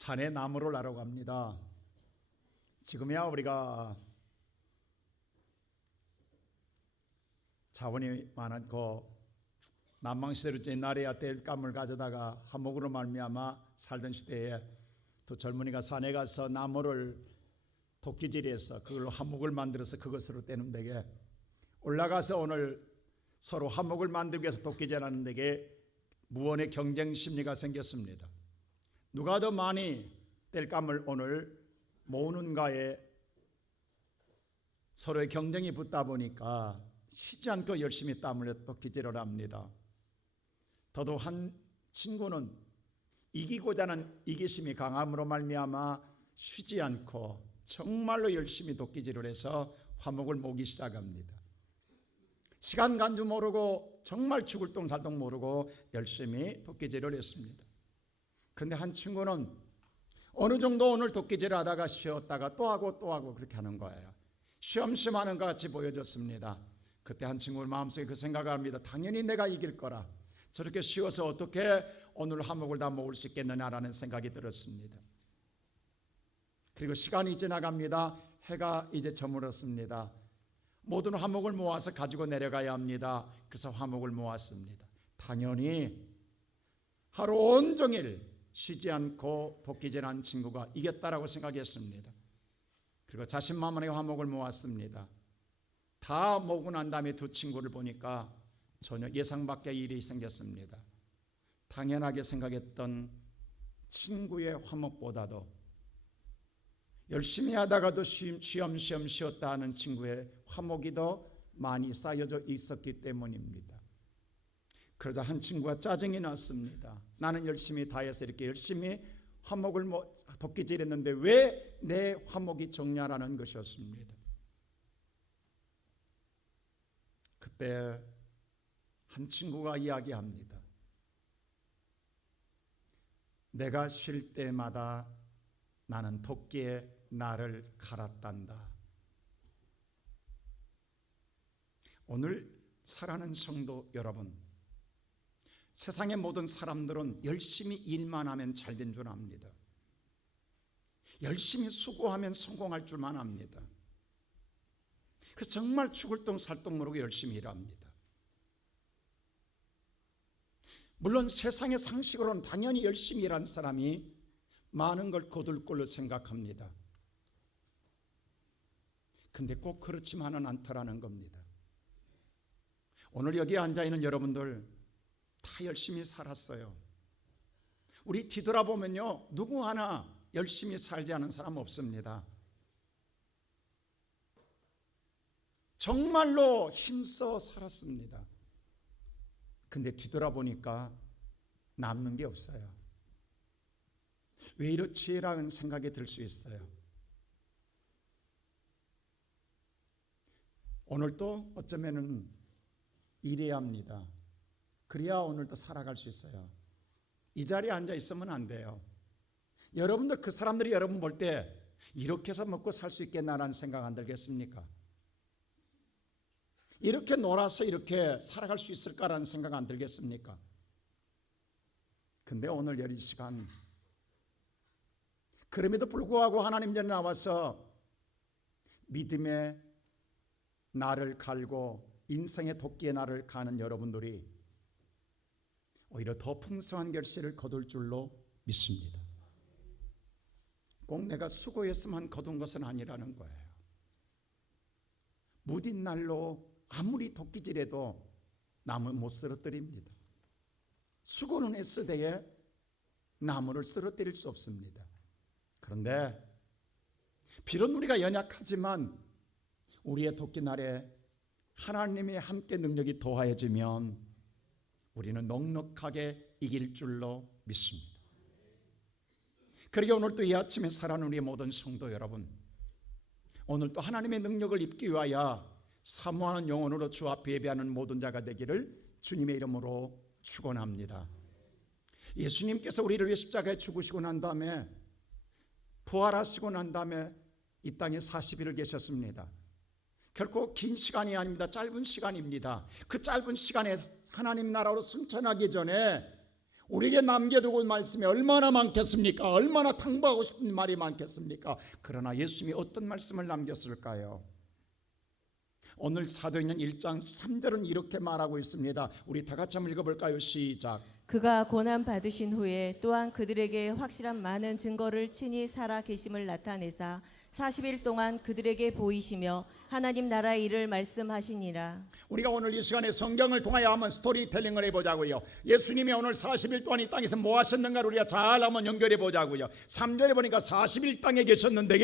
산에 나무를 나러 갑니다. 지금이야 우리가 자원이 많고 난망시대로 옛날에야 땔감을 가져다가 한목으로 말미암아 살던 시대에 두 젊은이가 산에 가서 나무를 도끼질해서 그걸로 한목을 만들어서 그것으로 떼는 데게 올라가서 오늘 서로 한목을 만들기 위해서 도끼질하는 데게 무언의 경쟁 심리가 생겼습니다. 누가 더 많이 땔감을 오늘 모으는가에 서로의 경쟁이 붙다 보니까 쉬지 않고 열심히 땀을 흘려 도끼질을 합니다. 더더욱 한 친구는 이기고자 하는 이기심이 강함으로 말미암아 쉬지 않고 정말로 열심히 도끼질을 해서 화목을 모으기 시작합니다. 시간 간 줄 모르고 정말 죽을 똥 살 똥 모르고 열심히 도끼질을 했습니다. 그런데 한 친구는 어느 정도 오늘 도끼질을 하다가 쉬었다가 또 하고 그렇게 하는 거예요. 쉬엄쉬엄 하는 것 같이 보여졌습니다. 그때 한 친구는 마음속에 그 생각을 합니다. 당연히 내가 이길 거라. 저렇게 쉬워서 어떻게 오늘 한목을 다 모을 수 있겠느냐라는 생각이 들었습니다. 그리고 시간이 지나갑니다. 해가 이제 저물었습니다. 모든 화목을 모아서 가지고 내려가야 합니다. 그래서 화목을 모았습니다. 당연히 하루 온종일 쉬지 않고 도끼질한 친구가 이겼다라고 생각했습니다. 그리고 자신만만하게 화목을 모았습니다. 다 모으고 난 다음에 두 친구를 보니까 전혀 예상 밖의 일이 생겼습니다. 당연하게 생각했던 친구의 화목보다도 열심히 하다가도 쉬엄쉬엄 쉬었다 하는 친구의 화목이 더 많이 쌓여져 있었기 때문입니다. 그러자 한 친구가 짜증이 났습니다. 나는 열심히 다해서 이렇게 열심히 화목을 도끼질했는데 왜 내 화목이 적냐라는 것이었습니다. 그때 한 친구가 이야기합니다. 내가 쉴 때마다 나는 도끼에 나를 갈았단다. 오늘 사랑하는 성도 여러분, 세상의 모든 사람들은 열심히 일만 하면 잘 된 줄 압니다. 열심히 수고하면 성공할 줄만 압니다. 그래서 정말 죽을 똥 살 똥 모르고 열심히 일합니다. 물론 세상의 상식으로는 당연히 열심히 일한 사람이 많은 걸 거둘 걸로 생각합니다. 근데 꼭 그렇지만은 않더라는 겁니다. 오늘 여기 앉아있는 여러분들 다 열심히 살았어요. 우리 뒤돌아보면요, 누구 하나 열심히 살지 않은 사람 없습니다. 정말로 힘써 살았습니다. 근데 뒤돌아보니까 남는 게 없어요. 왜 이렇지라는 생각이 들 수 있어요. 오늘도 어쩌면은 일해야 합니다. 그래야 오늘도 살아갈 수 있어요. 이 자리에 앉아 있으면 안 돼요. 여러분들 그 사람들이 여러분 볼 때 이렇게 해서 먹고 살 수 있겠나라는 생각 안 들겠습니까? 이렇게 놀아서 이렇게 살아갈 수 있을까라는 생각 안 들겠습니까? 근데 오늘 이 시간 그럼에도 불구하고 하나님 전에 나와서 믿음의 나를 갈고 인생의 도끼의 나를 가는 여러분들이 오히려 더 풍성한 결실을 거둘 줄로 믿습니다. 꼭 내가 수고했으면 거둔 것은 아니라는 거예요. 무딘 날로 아무리 도끼질해도 나무 못 쓰러뜨립니다. 수고는 했으되 나무를 쓰러뜨릴 수 없습니다. 그런데 비록 우리가 연약하지만 우리의 도끼날에 하나님의 함께 능력이 더하여지면 우리는 넉넉하게 이길 줄로 믿습니다. 그러게 오늘 또 이 아침에 살아가는 우리의 모든 성도 여러분, 오늘 또 하나님의 능력을 입기 위하여 사모하는 영혼으로 주 앞에 예배하는 모든 자가 되기를 주님의 이름으로 축원합니다. 예수님께서 우리를 위해 십자가에 죽으시고 난 다음에 부활하시고 난 다음에 이 땅에 40일을 계셨습니다. 결코 긴 시간이 아닙니다. 짧은 시간입니다. 그 짧은 시간에 하나님 나라로 승천하기 전에 우리에게 남겨두고 말씀이 얼마나 많겠습니까? 얼마나 탕구하고 싶은 말이 많겠습니까? 그러나 예수님이 어떤 말씀을 남겼을까요? 오늘 사도행전 1장 3절은 이렇게 말하고 있습니다. 우리 다 같이 한번 읽어볼까요? 시작. 그가 고난 받으신 후에 또한 그들에게 확실한 많은 증거를 친히 살아 계심을 나타내사 40일 동안 그들에게 보이시며 하나님 나라의 일을 말씀하시니라. 우리가 오늘 이 시간에 성경을 통하여 한번 스토리텔링을 해보자고요. 예수님이 오늘 40일 동안 이 땅에서 뭐 하셨는가를 우리가 잘 한번 연결해 보자고요. 3절에 보니까 40일 땅에 계셨는데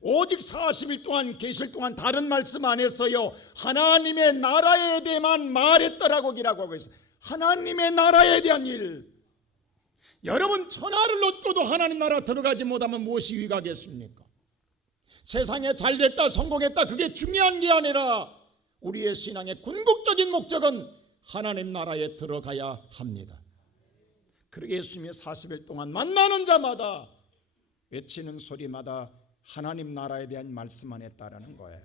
오직 40일 동안 계실 동안 다른 말씀 안 했어요. 하나님의 나라에 대해만 말했더라고 기라고 하고 있어요. 하나님의 나라에 대한 일. 여러분 천하를 얻고도 하나님 나라 들어가지 못하면 무엇이 유익하겠습니까? 세상에 잘됐다 성공했다 그게 중요한 게 아니라 우리의 신앙의 궁극적인 목적은 하나님 나라에 들어가야 합니다. 그러게 예수님이 40일 동안 만나는 자마다 외치는 소리마다 하나님 나라에 대한 말씀만 했다라는 거예요.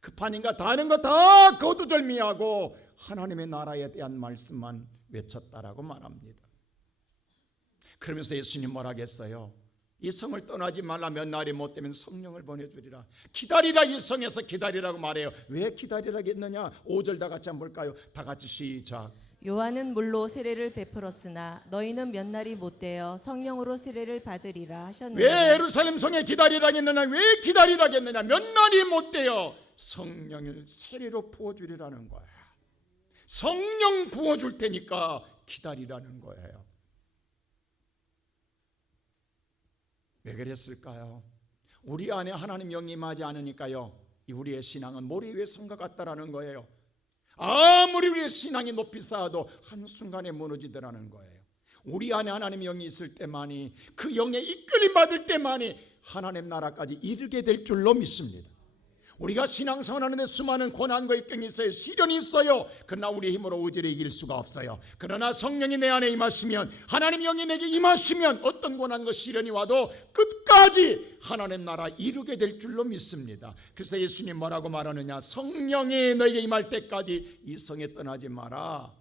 급하니까 다 하는 거 다 거두절미하고 하나님의 나라에 대한 말씀만 외쳤다라고 말합니다. 그러면서 예수님 뭐라 하겠어요? 이 성을 떠나지 말라. 몇 날이 못 되면 성령을 보내주리라. 기다리라. 이 성에서 기다리라고 말해요. 왜 기다리라겠느냐? 5절 다 같이 한번 볼까요? 다 같이 시작. 요한은 물로 세례를 베풀었으나 너희는 몇 날이 못 되어 성령으로 세례를 받으리라 하셨느니라. 왜 예루살렘 성에 기다리라겠느냐? 왜 기다리라겠느냐? 몇 날이 못 되어 성령을 세례로 부어주리라는 거야. 성령 부어줄 테니까 기다리라는 거예요. 왜 그랬을까요? 우리 안에 하나님 영이 임하지 않으니까요. 우리의 신앙은 모래 위의 성과 같다라는 거예요. 아무리 우리의 신앙이 높이 쌓아도 한순간에 무너지더라는 거예요. 우리 안에 하나님 영이 있을 때만이 그 영의 이끌림 받을 때만이 하나님 나라까지 이르게 될 줄로 믿습니다. 우리가 신앙생활하는데 수많은 고난과 역경이 있어요. 시련이 있어요. 그러나 우리의 힘으로 의지를 이길 수가 없어요. 그러나 성령이 내 안에 임하시면 하나님 영이 내게 임하시면 어떤 고난과 시련이 와도 끝까지 하나님 나라 이루게 될 줄로 믿습니다. 그래서 예수님 뭐라고 말하느냐? 성령이 너에게 임할 때까지 이 성에 떠나지 마라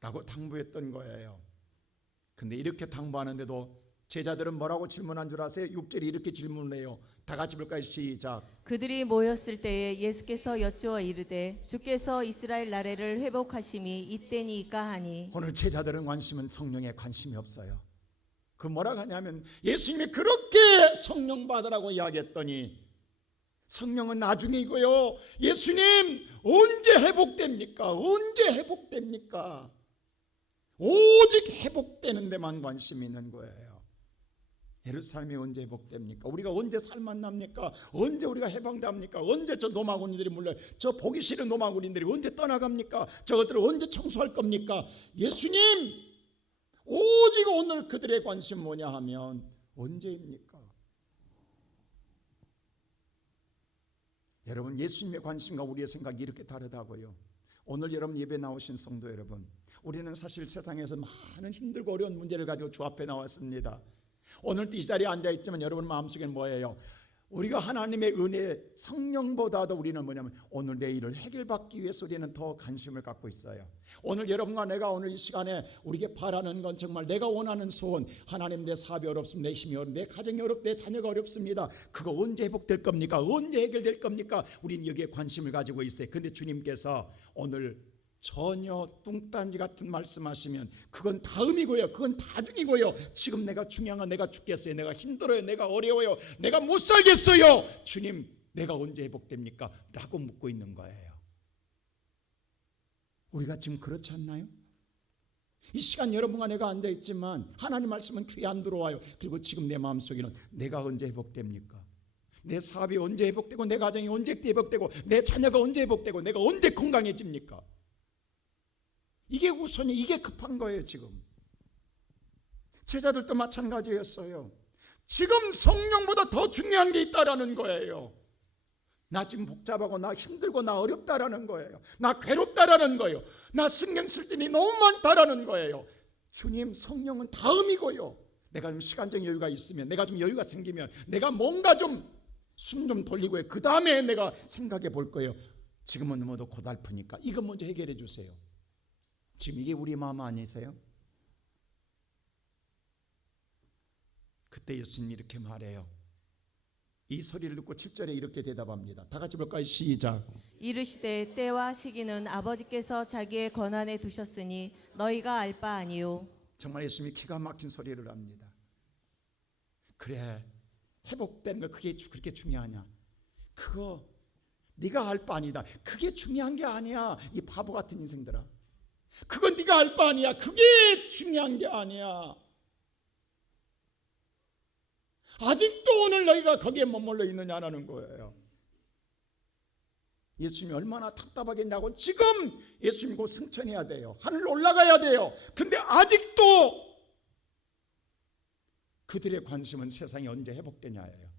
라고 당부했던 거예요. 근데 이렇게 당부하는데도 제자들은 뭐라고 질문한 줄 아세요? 6절에 이렇게 질문을 해요. 다 같이 볼까요? 시작. 그들이 모였을 때에 예수께서 여쭈어 이르되 주께서 이스라엘 나라를 회복하심이 이때니까 하니. 오늘 제자들은 관심은 성령에 관심이 없어요. 그 뭐라고 하냐면 예수님이 그렇게 성령 받으라고 이야기했더니 성령은 나중이고요. 예수님 언제 회복됩니까? 언제 회복됩니까? 오직 회복되는 데만 관심이 있는 거예요. 예루살렘이 언제 회복됩니까? 우리가 언제 살만납니까? 언제 우리가 해방됩니까? 언제 저 노마군이들이 물려요? 저 보기 싫은 노마군인들이 언제 떠나갑니까? 저것들을 언제 청소할 겁니까? 예수님 오직 오늘 그들의 관심 뭐냐 하면 언제입니까? 여러분 예수님의 관심과 우리의 생각이 이렇게 다르다고요. 오늘 여러분 예배 나오신 성도 여러분, 우리는 사실 세상에서 많은 힘들고 어려운 문제를 가지고 주 앞에 나왔습니다. 오늘도 이 자리에 앉아있지만 여러분 마음속에는 뭐예요? 우리가 하나님의 은혜 성령보다도 우리는 뭐냐면 오늘 내 일을 해결받기 위해서 우리는 더 관심을 갖고 있어요. 오늘 여러분과 내가 오늘 이 시간에 우리에게 바라는 건 정말 내가 원하는 소원, 하나님 내 사업이 어렵습니다. 내 힘이 어렵습니다. 내 가정이 어렵습니다. 내 자녀가 어렵습니다. 그거 언제 회복될 겁니까? 언제 해결될 겁니까? 우리는 여기에 관심을 가지고 있어요. 그런데 주님께서 오늘 전혀 뚱딴지 같은 말씀하시면 그건 다음이고요. 그건 나중이고요. 지금 내가 중요한 건 내가 죽겠어요. 내가 힘들어요. 내가 어려워요. 내가 못 살겠어요. 주님 내가 언제 회복됩니까? 라고 묻고 있는 거예요. 우리가 지금 그렇지 않나요? 이 시간 여러분과 내가 앉아있지만 하나님 말씀은 귀에 안 들어와요. 그리고 지금 내 마음속에는 내가 언제 회복됩니까? 내 사업이 언제 회복되고 내 가정이 언제 회복되고 내 자녀가 언제 회복되고 내가 언제 건강해집니까? 이게 우선이, 이게 급한 거예요. 지금 제자들도 마찬가지였어요. 지금 성령보다 더 중요한 게 있다라는 거예요. 나 지금 복잡하고 나 힘들고 나 어렵다라는 거예요. 나 괴롭다라는 거예요. 나 신경 쓸 일이 너무 많다라는 거예요. 주님 성령은 다음이고요. 내가 좀 시간적 여유가 있으면, 내가 좀 여유가 생기면 내가 뭔가 좀 숨 좀 돌리고요. 그 다음에 내가 생각해 볼 거예요. 지금은 너무도 고달프니까 이거 먼저 해결해 주세요. 지금 이게 우리 마음 아니세요? 그때 예수님이 이렇게 말해요. 이 소리를 듣고 7절에 이렇게 대답합니다. 다 같이 볼까요? 시작. 이르시되 때와 시기는 아버지께서 자기의 권한에 두셨으니 너희가 알 바 아니요. 정말 예수님이 기가 막힌 소리를 합니다. 그래, 회복되는 거 그게 그렇게 중요하냐? 그거 네가 알 바 아니다. 그게 중요한 게 아니야. 이 바보 같은 인생들아. 그건 네가 알 바 아니야. 그게 중요한 게 아니야. 아직도 오늘 너희가 거기에 머물러 있느냐는 거예요. 예수님이 얼마나 답답하겠냐고. 지금 예수님 곧 승천해야 돼요. 하늘로 올라가야 돼요. 근데 아직도 그들의 관심은 세상이 언제 회복되냐예요.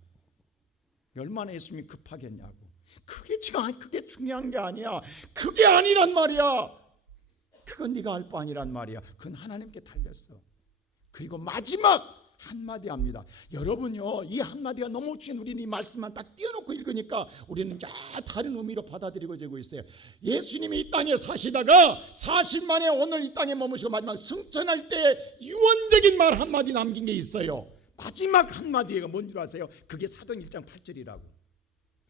얼마나 예수님이 급하겠냐고. 그게 지금 그게 중요한 게 아니야. 그게 아니란 말이야. 그건 네가 알 바 아니란 말이야. 그건 하나님께 달렸어. 그리고 마지막 한마디 합니다. 여러분요, 이 한마디가 너무 중요한, 우리는 이 말씀만 딱 띄워놓고 읽으니까 우리는 다른 의미로 받아들이고 되고 있어요. 예수님이 이 땅에 사시다가 40만에 오늘 이 땅에 머무시고 마지막 승천할 때 유언적인 말 한마디 남긴 게 있어요. 마지막 한마디가 뭔 줄 아세요? 그게 사도행 1장 8절이라고.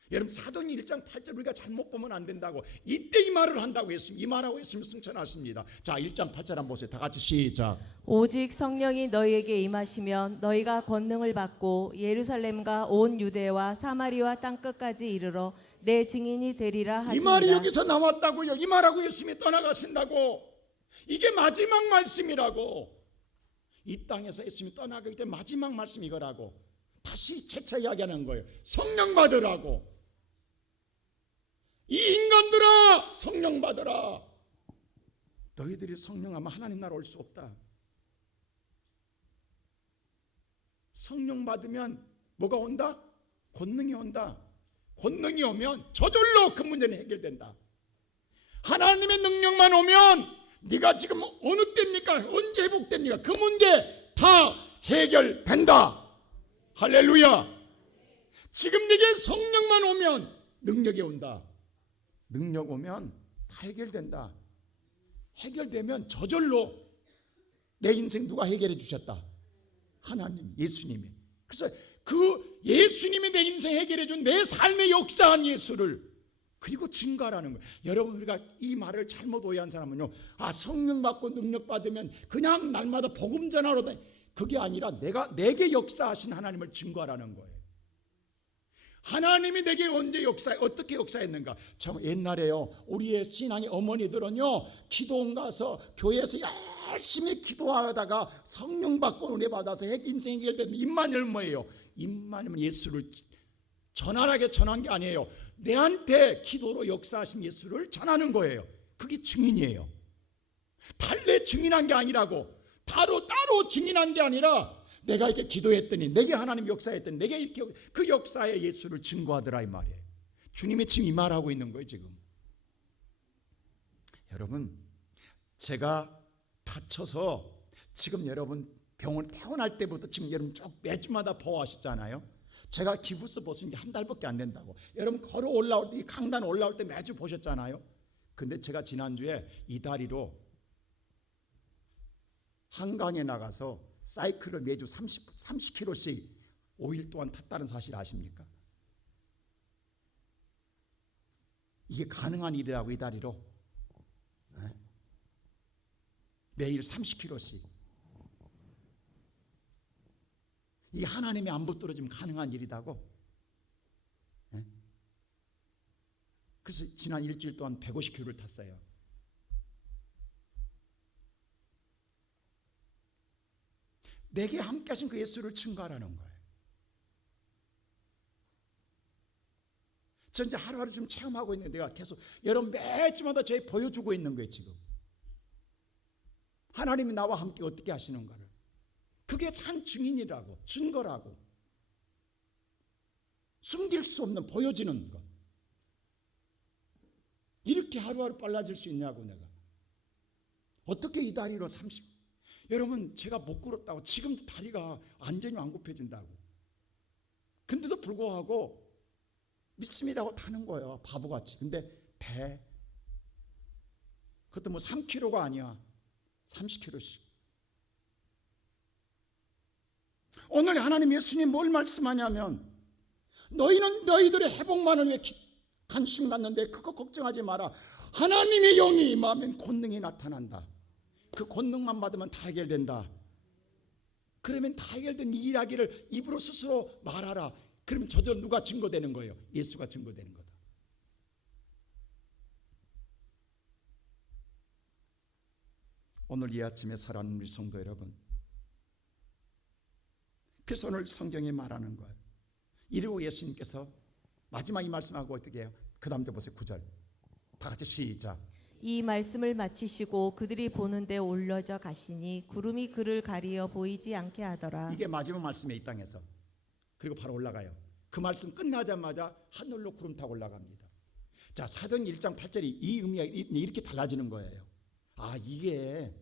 여러분, 사도행 1장 8절 우리가 잘못 보면 안 된다고. 이때 이 말을 한다고 했습니다. 이 말하고 예수님 승천하십니다. 자, 1장 8절 한번 보세요. 다 같이 시작. 오직 성령이 너희에게 임하시면 너희가 권능을 받고 예루살렘과 온 유대와 사마리아 땅 끝까지 이르러 내 증인이 되리라 하시니라. 이 말이 여기서 나왔다고요. 이 말하고 예수님이 떠나가신다고. 이게 마지막 말씀이라고. 이 땅에서 예수님이 떠나가기 때문에 마지막 말씀 이거라고. 다시 재차 이야기하는 거예요. 성령 받으라고. 이 인간들아, 성령 받으라. 너희들이 성령하면 하나님 나라 올 수 없다. 성령 받으면 뭐가 온다? 권능이 온다. 권능이 오면 저절로 그 문제는 해결된다. 하나님의 능력만 오면 네가 지금 어느 때입니까? 언제 회복됩니까? 그 문제 다 해결된다. 할렐루야. 지금 네게 성령만 오면 능력이 온다. 능력 오면 다 해결된다. 해결되면 저절로 내 인생 누가 해결해 주셨다? 하나님, 예수님이. 그래서 그 예수님이 내 인생 해결해 준 내 삶의 역사한 예수를 그리고 증거하라는 거예요. 여러분, 우리가 이 말을 잘못 오해한 사람은요, 성령 받고 능력 받으면 그냥 날마다 복음 전하러 다니. 그게 아니라 내게 역사하신 하나님을 증거하라는 거예요. 하나님이 내게 언제 어떻게 역사했는가? 참 옛날에요, 우리의 신앙의 어머니들은요, 기도원 가서 교회에서 열심히 기도하다가 성령 받고 은혜 받아서 인생 해결되면 입만 열면 뭐예요? 입만 열면 예수를 전활하게 전한 게 아니에요. 내한테 기도로 역사하신 예수를 전하는 거예요. 그게 증인이에요. 달래 증인한 게 아니라고. 따로 증인한 게 아니라 내가 이렇게 기도했더니, 내게 하나님 역사했더니, 내게 이렇게 그 역사의 예수를 증거하더라, 이 말이에요. 주님이 지금 이 말하고 있는 거예요, 지금. 여러분, 제가 다쳐서 지금 여러분 병원 퇴원할 때부터 지금 여러분 쭉 매주마다 보호하셨잖아요. 제가 기부스 벗은 게 한 달밖에 안 된다고. 여러분 걸어 올라올 때, 이 강단 올라올 때 매주 보셨잖아요. 근데 제가 지난주에 이 다리로 한강에 나가서 사이클을 매주 30km씩 5일 동안 탔다는 사실 아십니까? 이게 가능한 일이라고, 이 다리로. 네? 매일 30km씩. 이 하나님의 안 붙들어지면 가능한 일이라고. 네? 그래서 지난 일주일 동안 150km를 탔어요. 내게 함께 하신 그 예수를 증거하라는 거예요. 저 이제 하루하루 좀 체험하고 있는데, 내가 계속 여러분 매주마다 저희 보여주고 있는 거예요, 지금. 하나님이 나와 함께 어떻게 하시는가를. 그게 한 증인이라고, 증거라고. 숨길 수 없는, 보여지는 것. 이렇게 하루하루 빨라질 수 있냐고, 내가. 어떻게 이 다리로 30, 여러분, 제가 못 걸었다고 지금도 다리가 완전히 안 굽혀진다고. 근데도 불구하고 믿습니다고 타는 거예요, 바보같이. 근데 돼. 그것도 뭐 3kg가 아니야. 30kg씩. 오늘 하나님 예수님 뭘 말씀하냐면 너희는 너희들의 회복만을 위해 관심 갖는데 그거 걱정하지 마라. 하나님의 영이 임하면 권능이 나타난다. 그 권능만 받으면 다 해결된다. 그러면 다 해결된 이 이야기를 입으로 스스로 말하라. 그러면 저절로 누가 증거되는 거예요? 예수가 증거되는 거다. 오늘 이 아침에 살아가는 우리 성도 여러분, 그래서 오늘 성경이 말하는 거예요. 이러고 예수님께서 마지막 이 말씀하고 어떻게 해요? 그 다음 때 보세요. 9절 다 같이 시작. 이 말씀을 마치시고 그들이 보는 데 올려져 가시니 구름이 그를 가리어 보이지 않게 하더라. 이게 마지막 말씀이에요. 이 땅에서. 그리고 바로 올라가요. 그 말씀 끝나자마자 하늘로 구름 타고 올라갑니다. 자, 사도행 1장 8절이 이 의미가 이렇게 달라지는 거예요. 아, 이게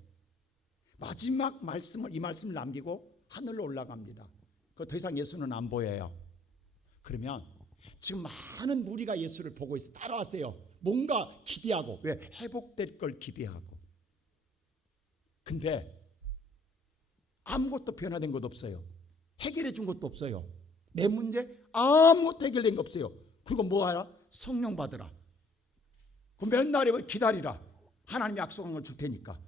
마지막 말씀을, 이 말씀을 남기고 하늘로 올라갑니다. 그 더 이상 예수는 안 보여요. 그러면 지금 많은 무리가 예수를 보고 있어요. 따라왔어요. 뭔가 기대하고. 왜? 회복될 걸 기대하고. 근데 아무것도 변화된 것 없어요. 해결해 준 것도 없어요. 내 문제 아무것도 해결된 거 없어요. 그리고 뭐 하라? 성령 받으라. 그 몇 날에 기다리라. 하나님이 약속한 걸 줄 테니까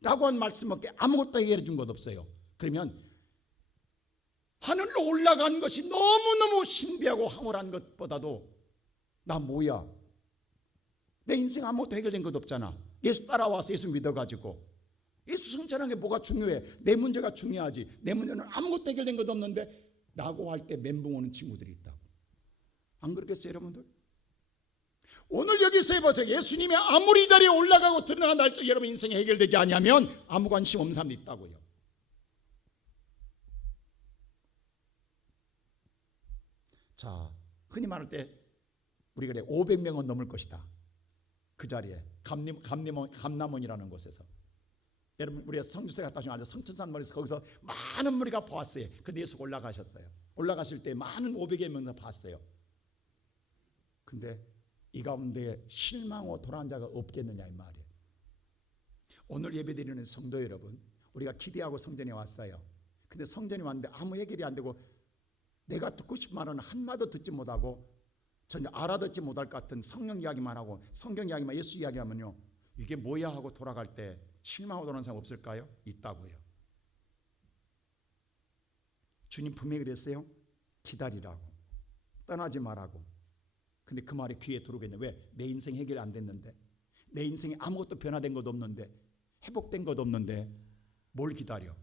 라고 한 말씀밖에 아무것도 해결해 준 것 없어요. 그러면 하늘로 올라간 것이 너무너무 신비하고 황홀한 것보다도 나 뭐야? 내 인생 아무것도 해결된 것 없잖아. 예수 따라와서 예수 믿어가지고 예수 성찬하는 게 뭐가 중요해? 내 문제가 중요하지. 내 문제는 아무것도 해결된 것 없는데 라고 할 때 멘붕 오는 친구들이 있다고. 안 그렇겠어요 여러분들? 오늘 여기서 해보세요. 예수님이 아무리 자리에 올라가고 드러난다 할지 여러분 인생이 해결되지 않으면 아무 관심 없는 사람도 있다고요. 자, 흔히 말할 때 우리가 그래 500명은 넘을 것이다. 그 자리에 감남원이라는 곳에서 여러분 우리가 성주세 갔다 오시면 알죠. 성천산 머리에서 거기서 많은 무리가 보았어요. 근데 예수가 올라가셨어요. 올라가실 때 많은 500여 명 다 봤어요. 근데 이 가운데 실망하고 돌아온 자가 없겠느냐 이 말이에요. 오늘 예배드리는 성도 여러분, 우리가 기대하고 성전에 왔어요. 근데 성전에 왔는데 아무 해결이 안 되고 내가 듣고 싶은 말은 한마디도 듣지 못하고 전혀 알아듣지 못할 것 같은 성령 이야기만 하고 성경 이야기만 예수 이야기하면요 이게 뭐야 하고 돌아갈 때 실망하고 돌아오는 사람 없을까요? 있다고요. 주님 분명히 그랬어요. 기다리라고, 떠나지 말라고. 근데 그 말이 귀에 들어오겠냐? 왜? 내 인생 해결이 안 됐는데, 내 인생에 아무것도 변화된 것 없는데, 회복된 것 없는데 뭘 기다려?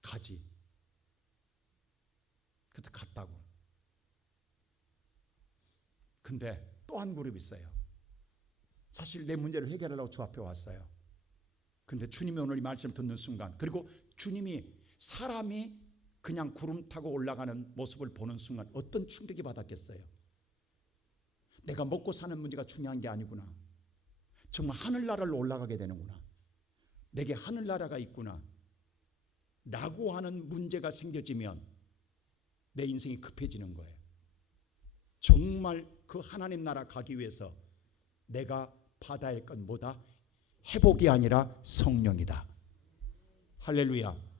가지. 그래서 갔다고. 근데 또 한 그룹이 있어요. 사실 내 문제를 해결하려고 주 앞에 왔어요. 근데 주님이 오늘 이 말씀을 듣는 순간, 그리고 주님이 사람이 그냥 구름 타고 올라가는 모습을 보는 순간 어떤 충격이 받았겠어요? 내가 먹고 사는 문제가 중요한 게 아니구나. 정말 하늘나라로 올라가게 되는구나. 내게 하늘나라가 있구나 라고 하는 문제가 생겨지면 내 인생이 급해지는 거예요. 정말 그 하나님 나라 가기 위해서 내가 받아야 할 건 뭐다? 회복이 아니라 성령이다. 할렐루야.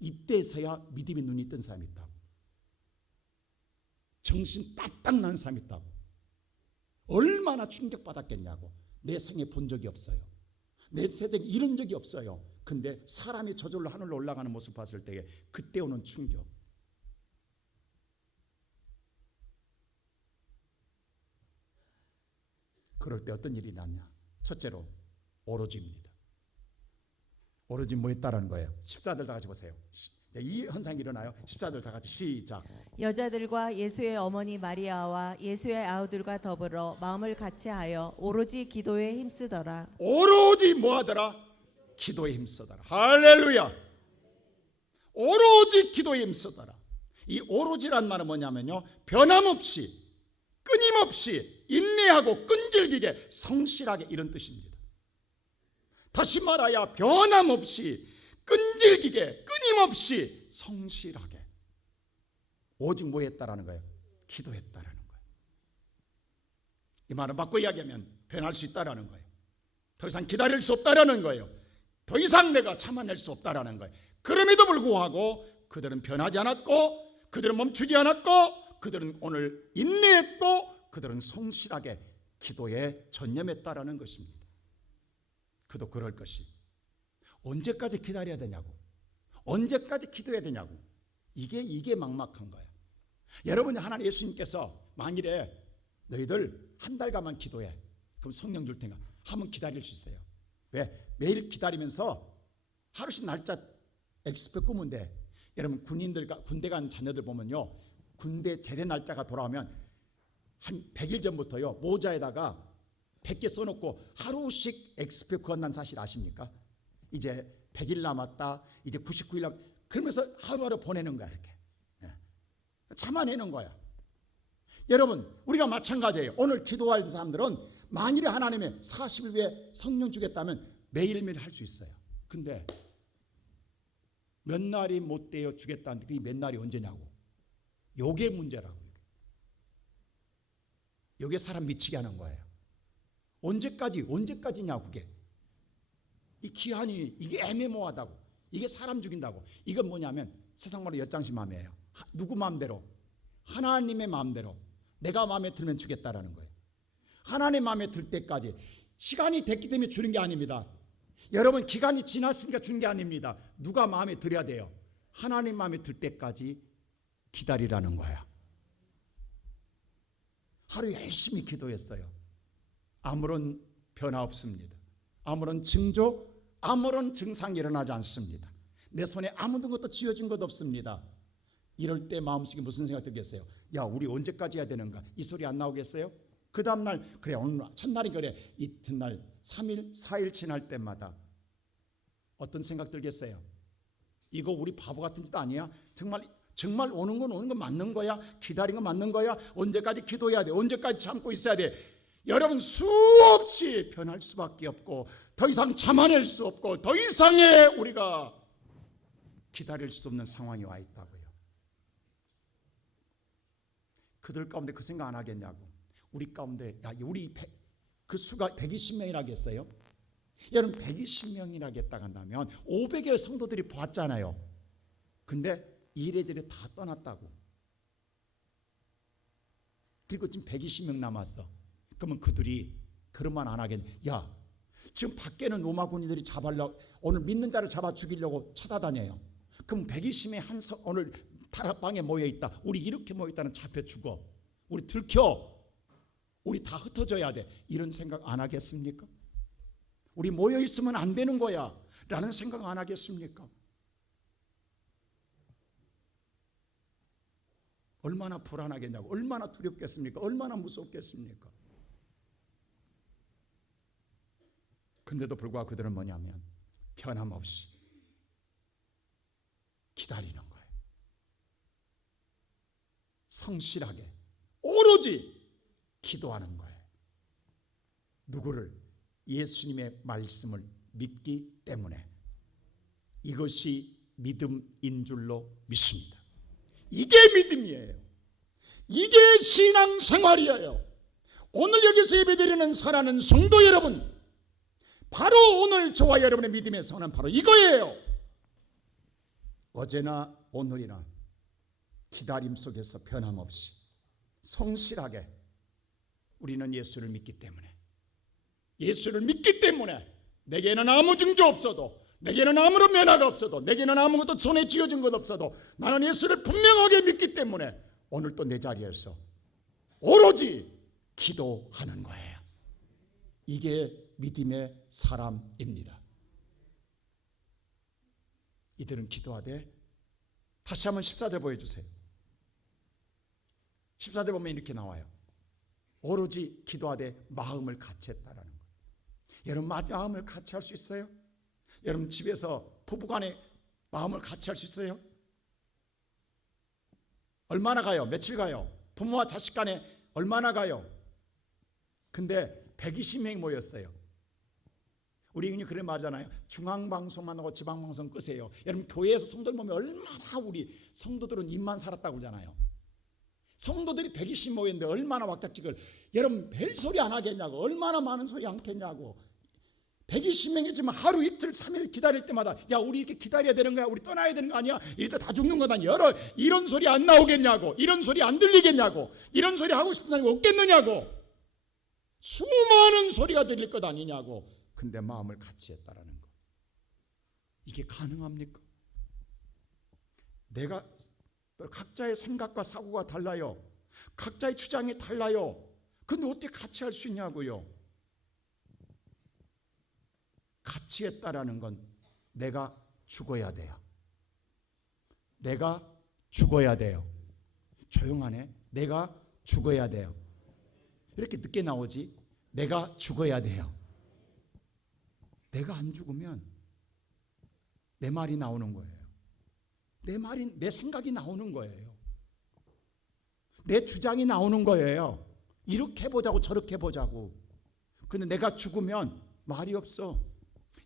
이때서야 믿음의 눈이 뜬 사람이 있다고. 정신 딱딱 난 사람이 있다고. 얼마나 충격받았겠냐고. 내 생에 본 적이 없어요. 내 세상에 이런 적이 없어요. 근데 사람이 저절로 하늘로 올라가는 모습 봤을 때 그때 오는 충격. 그럴 때 어떤 일이 났냐? 첫째로 오로지입니다. 오로지 뭐 했다라는 거예요? 십사들 다 같이 보세요. 이 현상이 일어나요. 십사들 다 같이 시작. 여자들과 예수의 어머니 마리아와 예수의 아우들과 더불어 마음을 같이하여 오로지 기도에 힘쓰더라. 오로지 뭐 하더라? 기도에 힘쓰더라. 할렐루야. 오로지 기도에 힘쓰더라. 이 오로지란 말은 뭐냐면요, 변함없이 끊임없이 인내하고 끈질기게 성실하게 이런 뜻입니다. 다시 말하여 변함없이 끈질기게 끊임없이 성실하게 오직 뭐 했다라는 거예요? 기도했다라는 거예요. 이 말은 바꿔 이야기하면 변할 수 있다라는 거예요. 더 이상 기다릴 수 없다라는 거예요. 더 이상 내가 참아낼 수 없다라는 거예요. 그럼에도 불구하고 그들은 변하지 않았고, 그들은 멈추지 않았고, 그들은 오늘 인내했고, 그들은 성실하게 기도에 전념했다라는 것입니다. 그도 그럴 것이. 언제까지 기다려야 되냐고, 언제까지 기도해야 되냐고. 이게 막막한 거예요. 여러분, 하나님 예수님께서 만일에 너희들 한 달간만 기도해, 그럼 성령 줄 테니까 한번 기다릴 수 있어요. 왜? 매일 기다리면서 하루씩 날짜 엑스표 꾸면 돼. 여러분, 군대 간 자녀들 보면요, 군대 제대 날짜가 돌아오면 한 100일 전부터요 모자에다가 100개 써놓고 하루씩 엑스표 그었다는 사실 아십니까? 이제 100일 남았다, 이제 99일 남았다, 그러면서 하루하루 보내는 거야. 이렇게 참아내는 거야. 여러분, 우리가 마찬가지예요. 오늘 기도할 사람들은 만일에 하나님의 40일 후에 성령 주겠다면 매일매일 할 수 있어요. 근데 몇 날이 못 되어 주겠다는데 그게 몇 날이 언제냐고. 요게 문제라고. 요게 사람 미치게 하는 거예요. 언제까지냐고. 그게 이 기한이, 이게 애매모호하다고. 이게 사람 죽인다고. 이건 뭐냐면 세상 말로 엿장시 마음이에요. 누구 마음대로? 하나님의 마음대로 내가 마음에 들면 주겠다라는 거예요. 하나님 마음에 들 때까지. 시간이 됐기 때문에 주는 게 아닙니다. 여러분, 기간이 지났으니까 주는 게 아닙니다. 누가 마음에 들어야 돼요? 하나님 마음에 들 때까지 기다리라는 거야. 하루 열심히 기도했어요. 아무런 변화 없습니다. 아무런 징조, 아무런 증상이 일어나지 않습니다. 내 손에 아무런 것도 쥐어진 것 없습니다. 이럴 때 마음속에 무슨 생각 들겠어요? 야, 우리 언제까지 해야 되는가? 이 소리 안 나오겠어요? 그 다음날, 그래, 오늘 첫날이 그래, 이튿날 3일 4일 지날 때마다 어떤 생각 들겠어요? 이거 우리 바보 같은 짓 아니야? 정말 오는 건 맞는 거야? 기다리는 건 맞는 거야? 언제까지 기도해야 돼? 언제까지 참고 있어야 돼? 여러분, 수없이 변할 수밖에 없고, 더 이상 참아낼 수 없고, 더 이상의 우리가 기다릴 수 없는 상황이 와 있다고요. 그들 가운데 그 생각 안 하겠냐고. 우리 가운데, 야, 우리 그 수가 120명이라겠어요? 여러분, 120명이라겠다 한다면 500여 성도들이 봤잖아요. 근데 이래저래 다 떠났다고. 그리고 지금 120명 남았어. 그러면 그들이 그런 말 안 하겠냐? 야, 지금 밖에는 로마 군인들이 오늘 믿는 자를 잡아 죽이려고 찾아다녀요. 그럼 120명이 오늘 다락방에 모여 있다. 우리 이렇게 모여 있다는 잡혀 죽어. 우리 들켜. 우리 다 흩어져야 돼. 이런 생각 안 하겠습니까? 우리 모여 있으면 안 되는 거야 라는 생각 안 하겠습니까? 얼마나 불안하겠냐고. 얼마나 두렵겠습니까? 얼마나 무섭겠습니까? 근데도 불구하고 그들은 뭐냐면 변함없이 기다리는 거예요. 성실하게 오로지 기도하는 거예요. 누구를? 예수님의 말씀을 믿기 때문에. 이것이 믿음인 줄로 믿습니다. 이게 믿음이에요. 이게 신앙생활이에요. 오늘 여기서 예배드리는 사랑하는 성도 여러분, 바로 오늘 저와 여러분의 믿음의 선은 바로 이거예요. 어제나 오늘이나 기다림 속에서 변함없이 성실하게 우리는 예수를 믿기 때문에, 예수를 믿기 때문에 내게는 아무 징조 없어도, 내게는 아무런 면화가 없어도, 내게는 아무것도 손에 쥐어진 것 없어도 나는 예수를 분명하게 믿기 때문에 오늘 또 내 자리에서 오로지 기도하는 거예요. 이게 믿음의 사람입니다. 이들은 기도하되, 다시 한번 14절 보여주세요. 14절 보면 이렇게 나와요. 오로지 기도하되 마음을 같이 했다라는 거예요. 여러분, 마음을 같이 할 수 있어요? 여러분, 집에서 부부간에 마음을 같이 할 수 있어요? 얼마나 가요? 며칠 가요? 부모와 자식 간에 얼마나 가요? 근데 120명이 모였어요. 우리 흔히 그래 말하잖아요. 중앙방송만 하고 지방방송 끄세요. 여러분, 교회에서 성도들 보면 얼마나 우리 성도들은 입만 살았다고 그러잖아요. 성도들이 120 모였는데 얼마나 왁작지껄. 여러분, 별 소리 안 하겠냐고. 얼마나 많은 소리 않겠냐고. 120명이 지금 하루 이틀 3일 기다릴 때마다 야 우리 이렇게 기다려야 되는 거야, 우리 떠나야 되는 거 아니야, 이러다 다 죽는 거다, 이런 소리 안 나오겠냐고, 이런 소리 안 들리겠냐고, 이런 소리 하고 싶은 사람이 없겠느냐고, 수많은 소리가 들릴 것 아니냐고. 근데 마음을 같이 했다라는 거, 이게 가능합니까? 내가 각자의 생각과 사고가 달라요. 각자의 주장이 달라요. 근데 어떻게 같이 할 수 있냐고요. 같이 했다라는 건 내가 죽어야 돼요. 내가 죽어야 돼요. 조용하네. 내가 죽어야 돼요. 이렇게 늦게 나오지? 내가 죽어야 돼요. 내가 안 죽으면 내 말이 나오는 거예요. 내 생각이 나오는 거예요. 내 주장이 나오는 거예요. 이렇게 해보자고 저렇게 해보자고. 근데 내가 죽으면 말이 없어.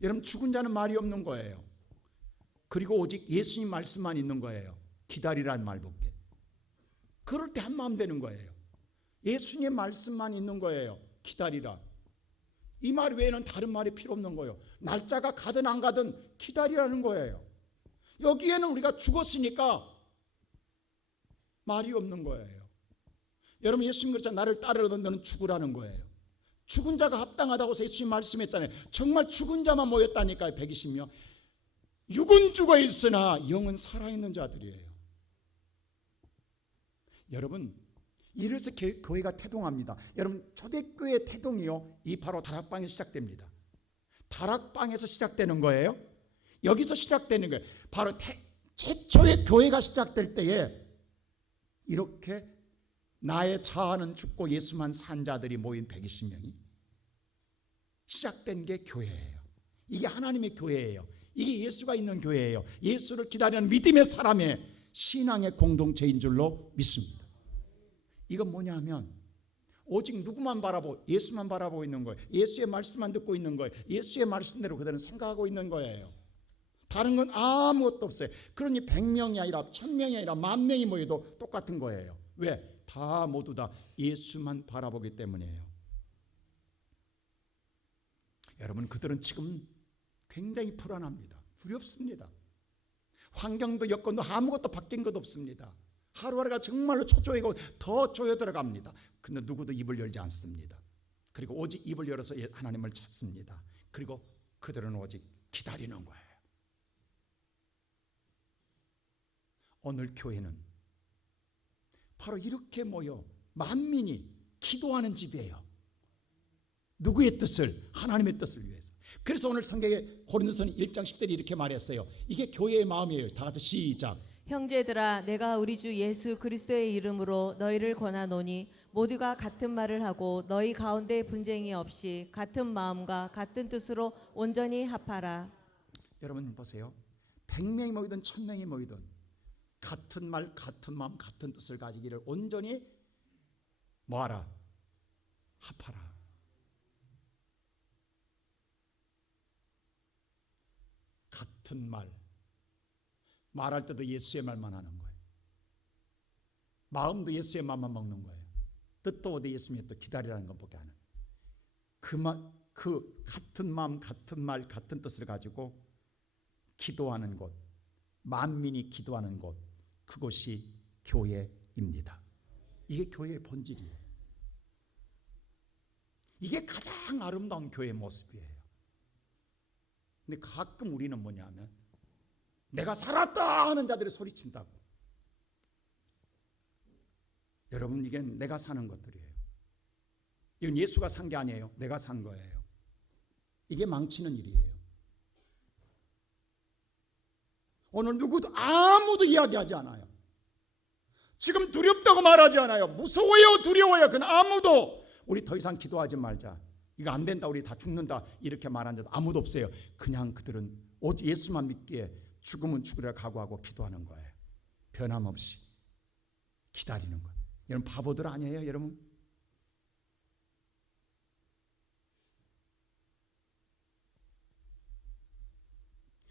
여러분, 죽은 자는 말이 없는 거예요. 그리고 오직 예수님 말씀만 있는 거예요. 기다리라는 말밖에. 그럴 때 한마음 되는 거예요. 예수님 말씀만 있는 거예요. 기다리라. 이 말 외에는 다른 말이 필요 없는 거예요. 날짜가 가든 안 가든 기다리라는 거예요. 여기에는 우리가 죽었으니까 말이 없는 거예요. 여러분, 예수님 그랬잖아요. 나를 따르려던 너는 죽으라는 거예요. 죽은 자가 합당하다고 해서 예수님 말씀했잖아요. 정말 죽은 자만 모였다니까요. 120명. 육은 죽어 있으나 영은 살아있는 자들이에요. 여러분, 이래서 교회가 태동합니다. 여러분, 초대교회 태동이요, 이 바로 다락방에서 시작됩니다. 다락방에서 시작되는 거예요. 여기서 시작되는 거예요. 바로 최초의 교회가 시작될 때에 이렇게 나의 자아는 죽고 예수만 산 자들이 모인 120명이 시작된 게 교회예요. 이게 하나님의 교회예요. 이게 예수가 있는 교회예요. 예수를 기다리는 믿음의 사람의 신앙의 공동체인 줄로 믿습니다. 이건 뭐냐면 오직 누구만 바라보고, 예수만 바라보고 있는 거예요. 예수의 말씀만 듣고 있는 거예요. 예수의 말씀대로 그들은 생각하고 있는 거예요. 다른 건 아무것도 없어요. 그러니 100명이 아니라 1000명이 아니라 10,000명이 모여도 똑같은 거예요. 왜? 다 모두 다 예수만 바라보기 때문이에요. 여러분, 그들은 지금 굉장히 불안합니다. 두렵습니다. 환경도 여건도 아무것도 바뀐 것 없습니다. 하루하루가 정말로 초조해고 더 조여들어갑니다. 근데 누구도 입을 열지 않습니다. 그리고 오직 입을 열어서 하나님을 찾습니다. 그리고 그들은 오직 기다리는 거예요. 오늘 교회는 바로 이렇게 모여 만민이 기도하는 집이에요. 누구의 뜻을? 하나님의 뜻을 위해서. 그래서 오늘 성경에 고린도서 1장 10절에 이렇게 말했어요. 이게 교회의 마음이에요. 다 같이 시작. 형제들아, 내가 우리 주 예수 그리스도의 이름으로 너희를 권하노니 모두가 같은 말을 하고 너희 가운데 분쟁이 없이 같은 마음과 같은 뜻으로 온전히 합하라. 여러분 보세요. 100명이 모이든 1000명이 모이든 같은 말, 같은 마음, 같은 뜻을 가지기를 온전히 뭐하라? 합하라. 같은 말할 때도 예수의 말만 하는 거예요. 마음도 예수의 마음만 먹는 거예요. 뜻도 오되 예수님의 뜻 기다리라는 것밖에 안 해요. 그 같은 마음, 같은 말, 같은 뜻을 가지고 기도하는 곳, 만민이 기도하는 곳, 그것이 교회입니다. 이게 교회의 본질이에요. 이게 가장 아름다운 교회의 모습이에요. 근데 가끔 우리는 뭐냐면 내가 살았다 하는 자들이 소리친다고. 여러분, 이게 내가 사는 것들이에요. 이건 예수가 산 게 아니에요. 내가 산 거예요. 이게 망치는 일이에요. 오늘 누구도 아무도 이야기하지 않아요. 지금 두렵다고 말하지 않아요. 무서워요, 두려워요. 그건 아무도 우리 더 이상 기도하지 말자, 이거 안 된다, 우리 다 죽는다, 이렇게 말한 자도 아무도 없어요. 그냥 그들은 오직 예수만 믿기에 죽으면 죽으리라 각오하고 기도하는 거예요. 변함없이 기다리는 거예요. 여러분, 바보들 아니에요, 여러분?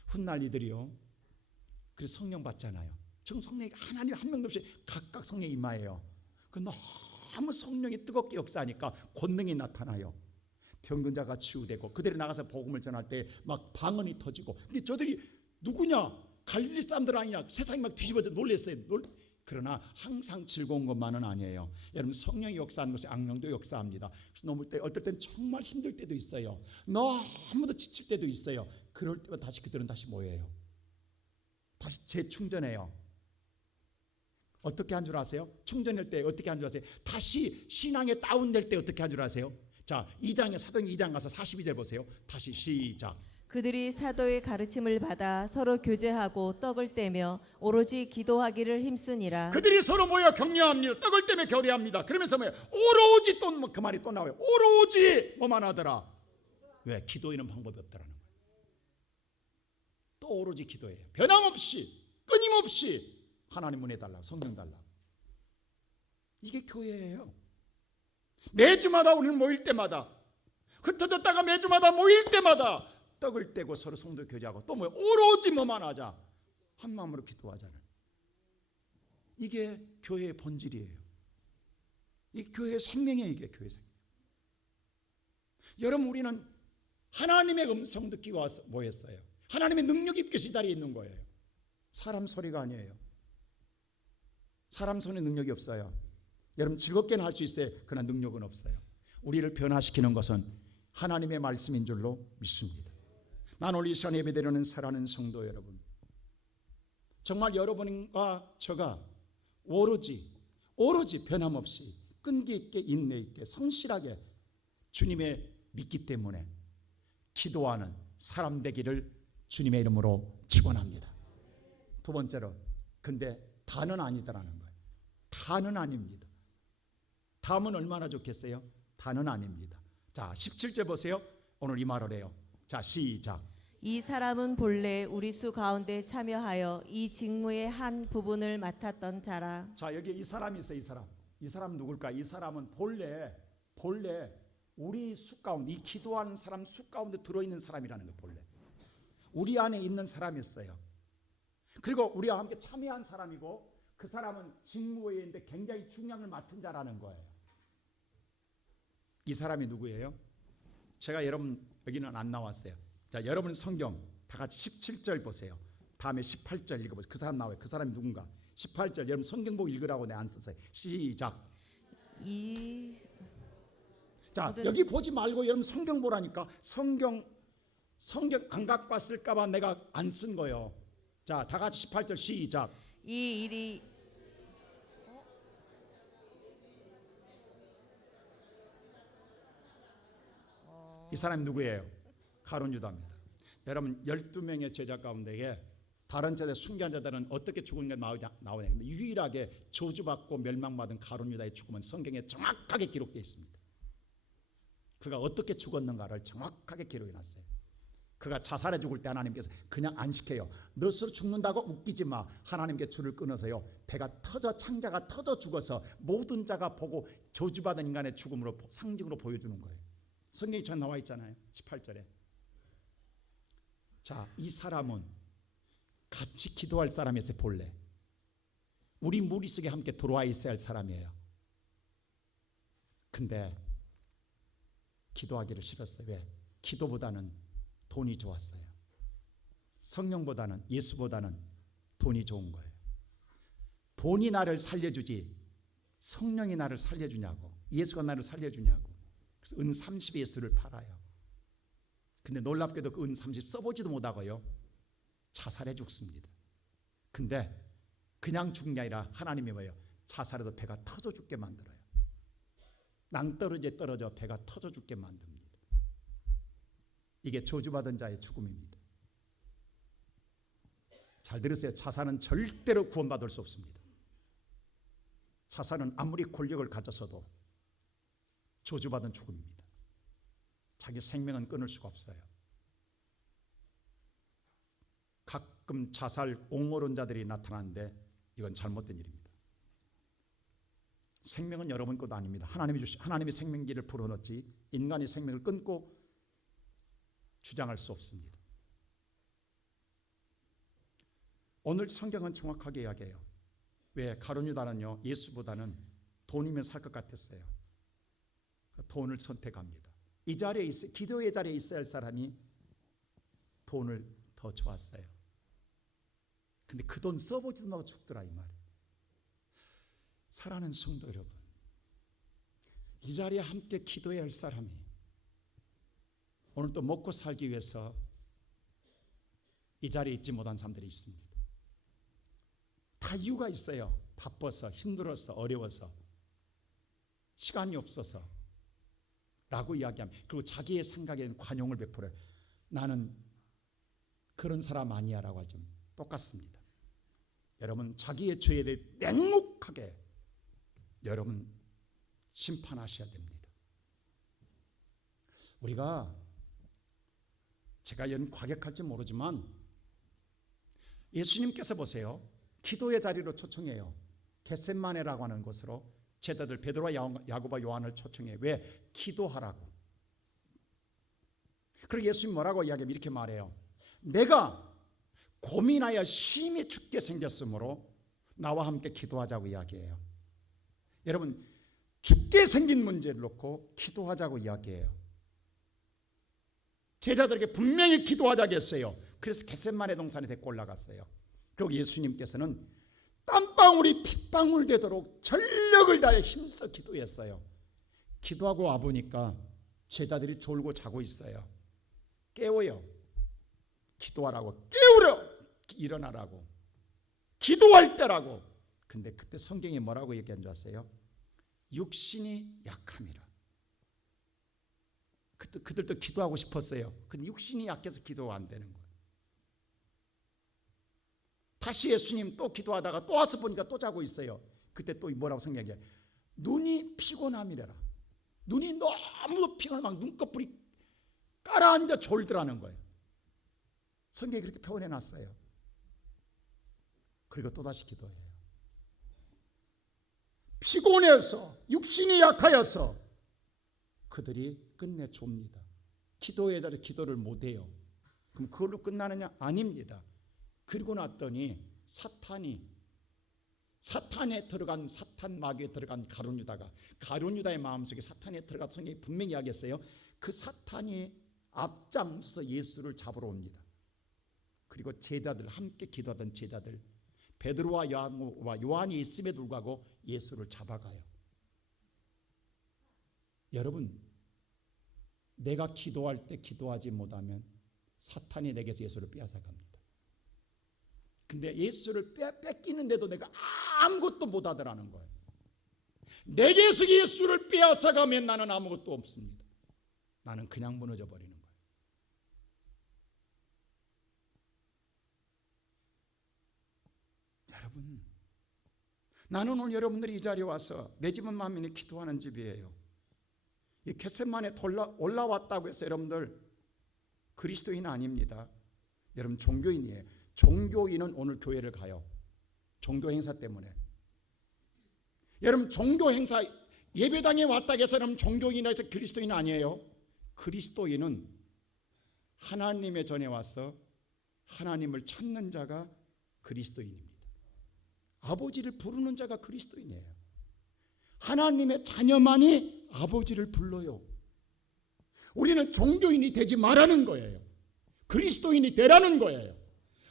훗날 이들이요, 그래서 성령 받잖아요. 지금 성령이 하나님 한 명도 없이 각각 성령이 임하예요. 그 너무 성령이 뜨겁게 역사하니까 권능이 나타나요. 병근자가 치유되고 그들이 나가서 복음을 전할 때 막 방언이 터지고. 근데 저들이 누구냐? 갈릴리 사람들 아니냐? 세상이 막 뒤집어져 놀랬어요. 그러나 항상 즐거운 것만은 아니에요. 여러분, 성령이 역사하는 것이 악령도 역사합니다. 그래서 넘을 때 어떨 때는 정말 힘들 때도 있어요. 너무도 지칠 때도 있어요. 그럴 때만 다시 그들은 다시 모여요. 다시 재충전해요. 어떻게 한 줄 아세요? 충전할 때 어떻게 한 줄 아세요? 다시 신앙에 다운될 때 어떻게 한 줄 아세요? 자, 2장에 사도행 2장 가서 42절 보세요. 다시 시작. 그들이 사도의 가르침을 받아 서로 교제하고 떡을 떼며 오로지 기도하기를 힘쓰니라. 그들이 서로 모여 격려합니다. 떡을 떼며 교례합니다. 그러면서 뭐예요? 오로지 또 그 말이 또 나와요. 오로지 뭐만 하더라. 왜? 기도에는 방법이 없더라는 거예요. 또 오로지 기도해요. 변함없이 끊임없이 하나님 은혜 달라고, 성령 달라고. 이게 교회예요. 매주마다 우리는 모일 때마다, 흩어졌다가 매주마다 모일 때마다 떡을 떼고 서로 성도 교제하고 또 뭐예요? 오로지 뭐만 하자. 한 마음으로 기도하자는. 이게 교회의 본질이에요. 이 교회의 생명이에요. 이게 교회의 생명. 여러분, 우리는 하나님의 음성 듣기 와서 모였어요. 하나님의 능력 있게 이 자리에 있는 거예요. 사람 소리가 아니에요. 사람 손에 능력이 없어요. 여러분, 즐겁게는 할 수 있어요. 그러나 능력은 없어요. 우리를 변화시키는 것은 하나님의 말씀인 줄로 믿습니다. 난 오늘 이 시간 예배드리는 사랑하는 성도 여러분, 정말 여러분과 저가 오로지 변함없이 끈기 있게 인내 있게 성실하게 주님의 믿기 때문에 기도하는 사람 되기를 주님의 이름으로 축원합니다. 두 번째로, 근데 다는 아니다라는 거예요. 다는 아닙니다. 다음은 얼마나 좋겠어요? 다는 아닙니다. 자, 17절 보세요. 오늘 이 말을 해요. 자, 시작. 이 사람은 본래 우리 수 가운데 참여하여 이 직무의 한 부분을 맡았던 자라. 자, 여기 이 사람이 있어요. 이 사람 누굴까? 이 사람은 본래 우리 수 가운데, 이 기도하는 사람 수 가운데 들어있는 사람이라는 거예요. 본래 우리 안에 있는 사람이었어요. 그리고 우리와 함께 참여한 사람이고, 그 사람은 직무에 있는데 굉장히 중요한 걸 맡은 자라는 거예요. 이 사람이 누구예요? 제가 여러분 여기는 안 나왔어요. 자, 여러분 성경 다 같이 17절 보세요. 다음에 18절 읽어보세요. 그 사람 나와요. 그 사람이 누군가? 18절 여러분 성경 보고 읽으라고 내가 안 썼어요. 시작. 자, 여기 보지 말고 여러분 성경 보라니까. 성경 안 갖고 왔을까 봐 내가 안 쓴 거예요. 자, 다 같이 18절 시작. 이 일이 이 사람이 누구예요? 가룟 유다입니다. 여러분, 12명의 제자 가운데에 다른 제자 순교한 자들은 어떻게 죽은 게 나오냐. 근데 유일하게 저주받고 멸망받은 가룟 유다의 죽음은 성경에 정확하게 기록되어 있습니다. 그가 어떻게 죽었는가를 정확하게 기록해 놨어요. 그가 자살해 죽을 때 하나님께서 그냥 안 시켜요. 너스로 죽는다고 웃기지 마. 하나님께 줄을 끊어서요, 배가 터져, 창자가 터져 죽어서 모든 자가 보고 저주받은 인간의 죽음으로 상징으로 보여주는 거예요. 성경에 잘 나와 있잖아요. 18절에. 자, 이 사람은 같이 기도할 사람이었어요. 본래 우리 무리 속에 함께 들어와 있어야 할 사람이에요. 근데 기도하기를 싫었어요. 왜? 기도보다는 돈이 좋았어요. 성령보다는, 예수보다는 돈이 좋은 거예요. 돈이 나를 살려주지 성령이 나를 살려주냐고, 예수가 나를 살려주냐고. 그래서 은 30의 예수를 팔아요. 근데 놀랍게도 그 은 30 써보지도 못하고요, 자살해 죽습니다. 근데 그냥 죽는 게 아니라 하나님이 뭐예요? 자살해도 배가 터져 죽게 만들어요. 낭떠러지에 떨어져 배가 터져 죽게 만듭니다. 이게 저주받은 자의 죽음입니다. 잘 들으세요. 자살은 절대로 구원받을 수 없습니다. 자살은 아무리 권력을 가졌어도 저주받은 죽음입니다. 자기 생명은 끊을 수가 없어요. 가끔 자살 옹호론자들이 나타나는데 이건 잘못된 일입니다. 생명은 여러분 것도 아닙니다. 하나님이 생명기를 불어넣지 인간이 생명을 끊고 주장할 수 없습니다. 오늘 성경은 정확하게 이야기해요. 왜? 가룟 유다는요, 예수보다는 돈이면 살 것 같았어요. 돈을 선택합니다. 이 자리에 기도의 자리에 있어야 할 사람이 돈을 더 좋았어요. 근데 그 돈 써보지도 못하고 죽더라 이 말이에요. 사랑하는 성도 여러분, 이 자리에 함께 기도해야 할 사람이 오늘 또 먹고 살기 위해서 이 자리에 있지 못한 사람들이 있습니다. 다 이유가 있어요. 바빠서, 힘들어서, 어려워서, 시간이 없어서 라고 이야기하면, 그리고 자기의 생각에는 관용을 베풀어요. 나는 그런 사람 아니야 라고 할 좀 똑같습니다. 여러분, 자기의 죄에 대해 맹목하게 여러분 심판하셔야 됩니다. 우리가, 제가 이런 과격할지 모르지만 예수님께서 보세요, 기도의 자리로 초청해요. 겟세마네라고 하는 곳으로 제자들 베드로와 야고보와 요한을 초청해요. 왜? 기도하라고. 그리고 예수님 뭐라고 이야기하면 이렇게 말해요. 내가 고민하여 심히 죽게 생겼으므로 나와 함께 기도하자고 이야기해요. 여러분, 죽게 생긴 문제를 놓고 기도하자고 이야기해요. 제자들에게 분명히 기도하자고 했어요. 그래서 겟세마네 동산에 데리고 올라갔어요. 그리고 예수님께서는 땀방울이 핏방울 되도록 전력을 다해 힘써 기도했어요. 기도하고 와보니까 제자들이 졸고 자고 있어요. 깨워요. 기도하라고, 깨우려, 일어나라고, 기도할 때라고. 근데 그때 성경이 뭐라고 얘기한 줄 아세요? 육신이 약함이라. 그들도 기도하고 싶었어요. 근데 육신이 약해서 기도가 안 되는 거예요. 다시 예수님 또 기도하다가 또 와서 보니까 또 자고 있어요. 그때 또 뭐라고 성경이 얘기해요? 눈이 피곤함이래라. 눈이 너무 피곤해, 막 눈꺼풀이 깔아앉아 졸더라는 거예요. 성경이 그렇게 표현해 놨어요. 그리고 또다시 기도해요. 피곤해서, 육신이 약하여서 그들이 끝내 좁니다. 기도의 자리에 기도를 못해요. 그럼 그걸로 끝나느냐? 아닙니다. 그리고 났더니 사탄에 들어간, 사탄 마귀에 들어간 가룟유다의 마음속에 사탄에 들어간, 성경이 분명히 이야기했어요. 그 사탄이 앞장서서 예수를 잡으러 옵니다. 그리고 제자들, 함께 기도하던 제자들 베드로와 요한이 있음에도 불구하고 예수를 잡아가요. 여러분, 내가 기도할 때 기도하지 못하면 사탄이 내게서 예수를 빼앗아갑니다. 근데 예수를 뺏기는데도 내가 아무것도 못하더라는 거예요. 내게서 예수를 빼앗아가면 나는 아무것도 없습니다. 나는 그냥 무너져 버리는 거예요. 여러분, 나는 오늘 여러분들이 이 자리에 와서, 내 집은 만민이 기도하는 집이에요. 이 겟세마네 올라왔다고 해서 여러분들 그리스도인 아닙니다. 여러분 종교인이에요. 종교인은 오늘 교회를 가요. 종교 행사 때문에. 여러분 종교 행사 예배당에 왔다고 해서 여러분 종교인이라서 그리스도인 아니에요. 그리스도인은 하나님의 전에 와서 하나님을 찾는 자가 그리스도인입니다. 아버지를 부르는 자가 그리스도인이에요. 하나님의 자녀만이 아버지를 불러요. 우리는 종교인이 되지 말라는 거예요. 그리스도인이 되라는 거예요.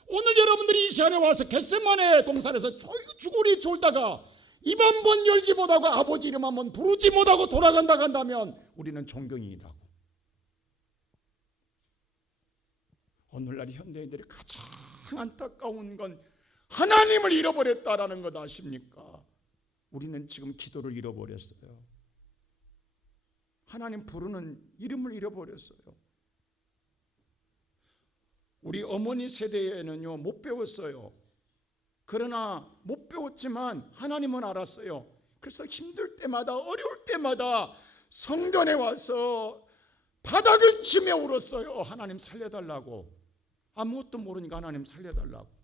오늘 여러분들이 이 시간에 와서 겟세마네 동산에서 죽으리 졸다가 입 한 번 열지 못하고 아버지 이름 한 번 부르지 못하고 돌아간다 한다면 우리는 종교인이라고. 오늘날 현대인들이 가장 안타까운 건 하나님을 잃어버렸다라는 것 아십니까? 우리는 지금 기도를 잃어버렸어요. 하나님 부르는 이름을 잃어버렸어요. 우리 어머니 세대에는요 못 배웠어요. 그러나 못 배웠지만 하나님은 알았어요. 그래서 힘들 때마다, 어려울 때마다 성전에 와서 바닥을 치며 울었어요. 하나님 살려달라고. 아무것도 모르니까 하나님 살려달라고.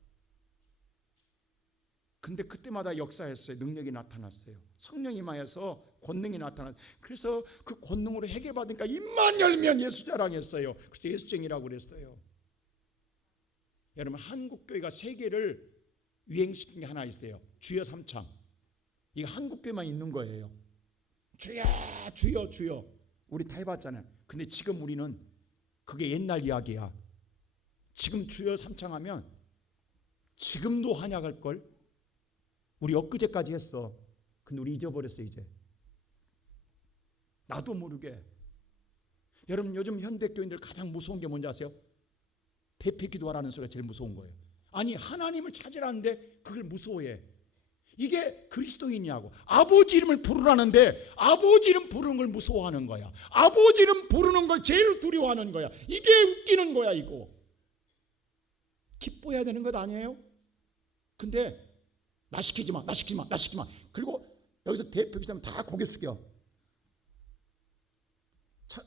근데 그때마다 역사했어요. 능력이 나타났어요. 성령이 임하여서 권능이 나타났어요. 그래서 그 권능으로 해결받으니까 입만 열면 예수 자랑했어요. 그래서 예수쟁이라고 그랬어요. 여러분, 한국교회가 세계를 유행시킨 게 하나 있어요. 주여 삼창. 이거 한국교회만 있는 거예요. 주여 주여 주여. 우리 다 해봤잖아요. 근데 지금 우리는 그게 옛날 이야기야. 지금 주여 삼창하면 지금도 환약할 걸. 우리 엊그제까지 했어. 근데 우리 잊어버렸어 이제. 나도 모르게. 여러분 요즘 현대교인들 가장 무서운 게 뭔지 아세요? 대피 기도하라는 소리가 제일 무서운 거예요. 아니 하나님을 찾으라는데 그걸 무서워해. 이게 그리스도인이냐고. 아버지 이름을 부르라는데 아버지 이름 부르는 걸 무서워하는 거야. 아버지 이름 부르는 걸 제일 두려워하는 거야. 이게 웃기는 거야 이거. 기뻐해야 되는 것 아니에요? 근데 나 시키지 마, 나 시키지 마, 나 시키지 마. 그리고 여기서 대표 기도하면 다 고개 숙여.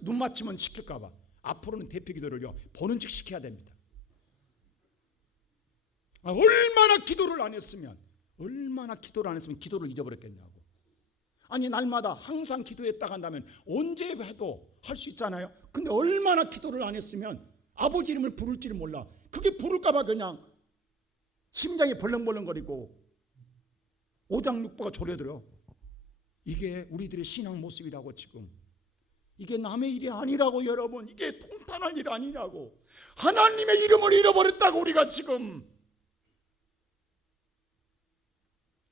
눈 맞추면 시킬까 봐. 앞으로는 대표 기도를요 보는 즉 시켜야 됩니다. 얼마나 기도를 안 했으면 기도를 잊어버렸겠냐고. 아니 날마다 항상 기도했다가 한다면 언제 해도 할 수 있잖아요. 근데 얼마나 기도를 안 했으면 아버지 이름을 부를지를 몰라. 그게 부를까 봐 그냥 심장이 벌렁벌렁거리고 오장육부가 졸여들어. 이게 우리들의 신앙 모습이라고. 지금 이게 남의 일이 아니라고. 여러분 이게 통탄할 일 아니라고. 하나님의 이름을 잃어버렸다고. 우리가 지금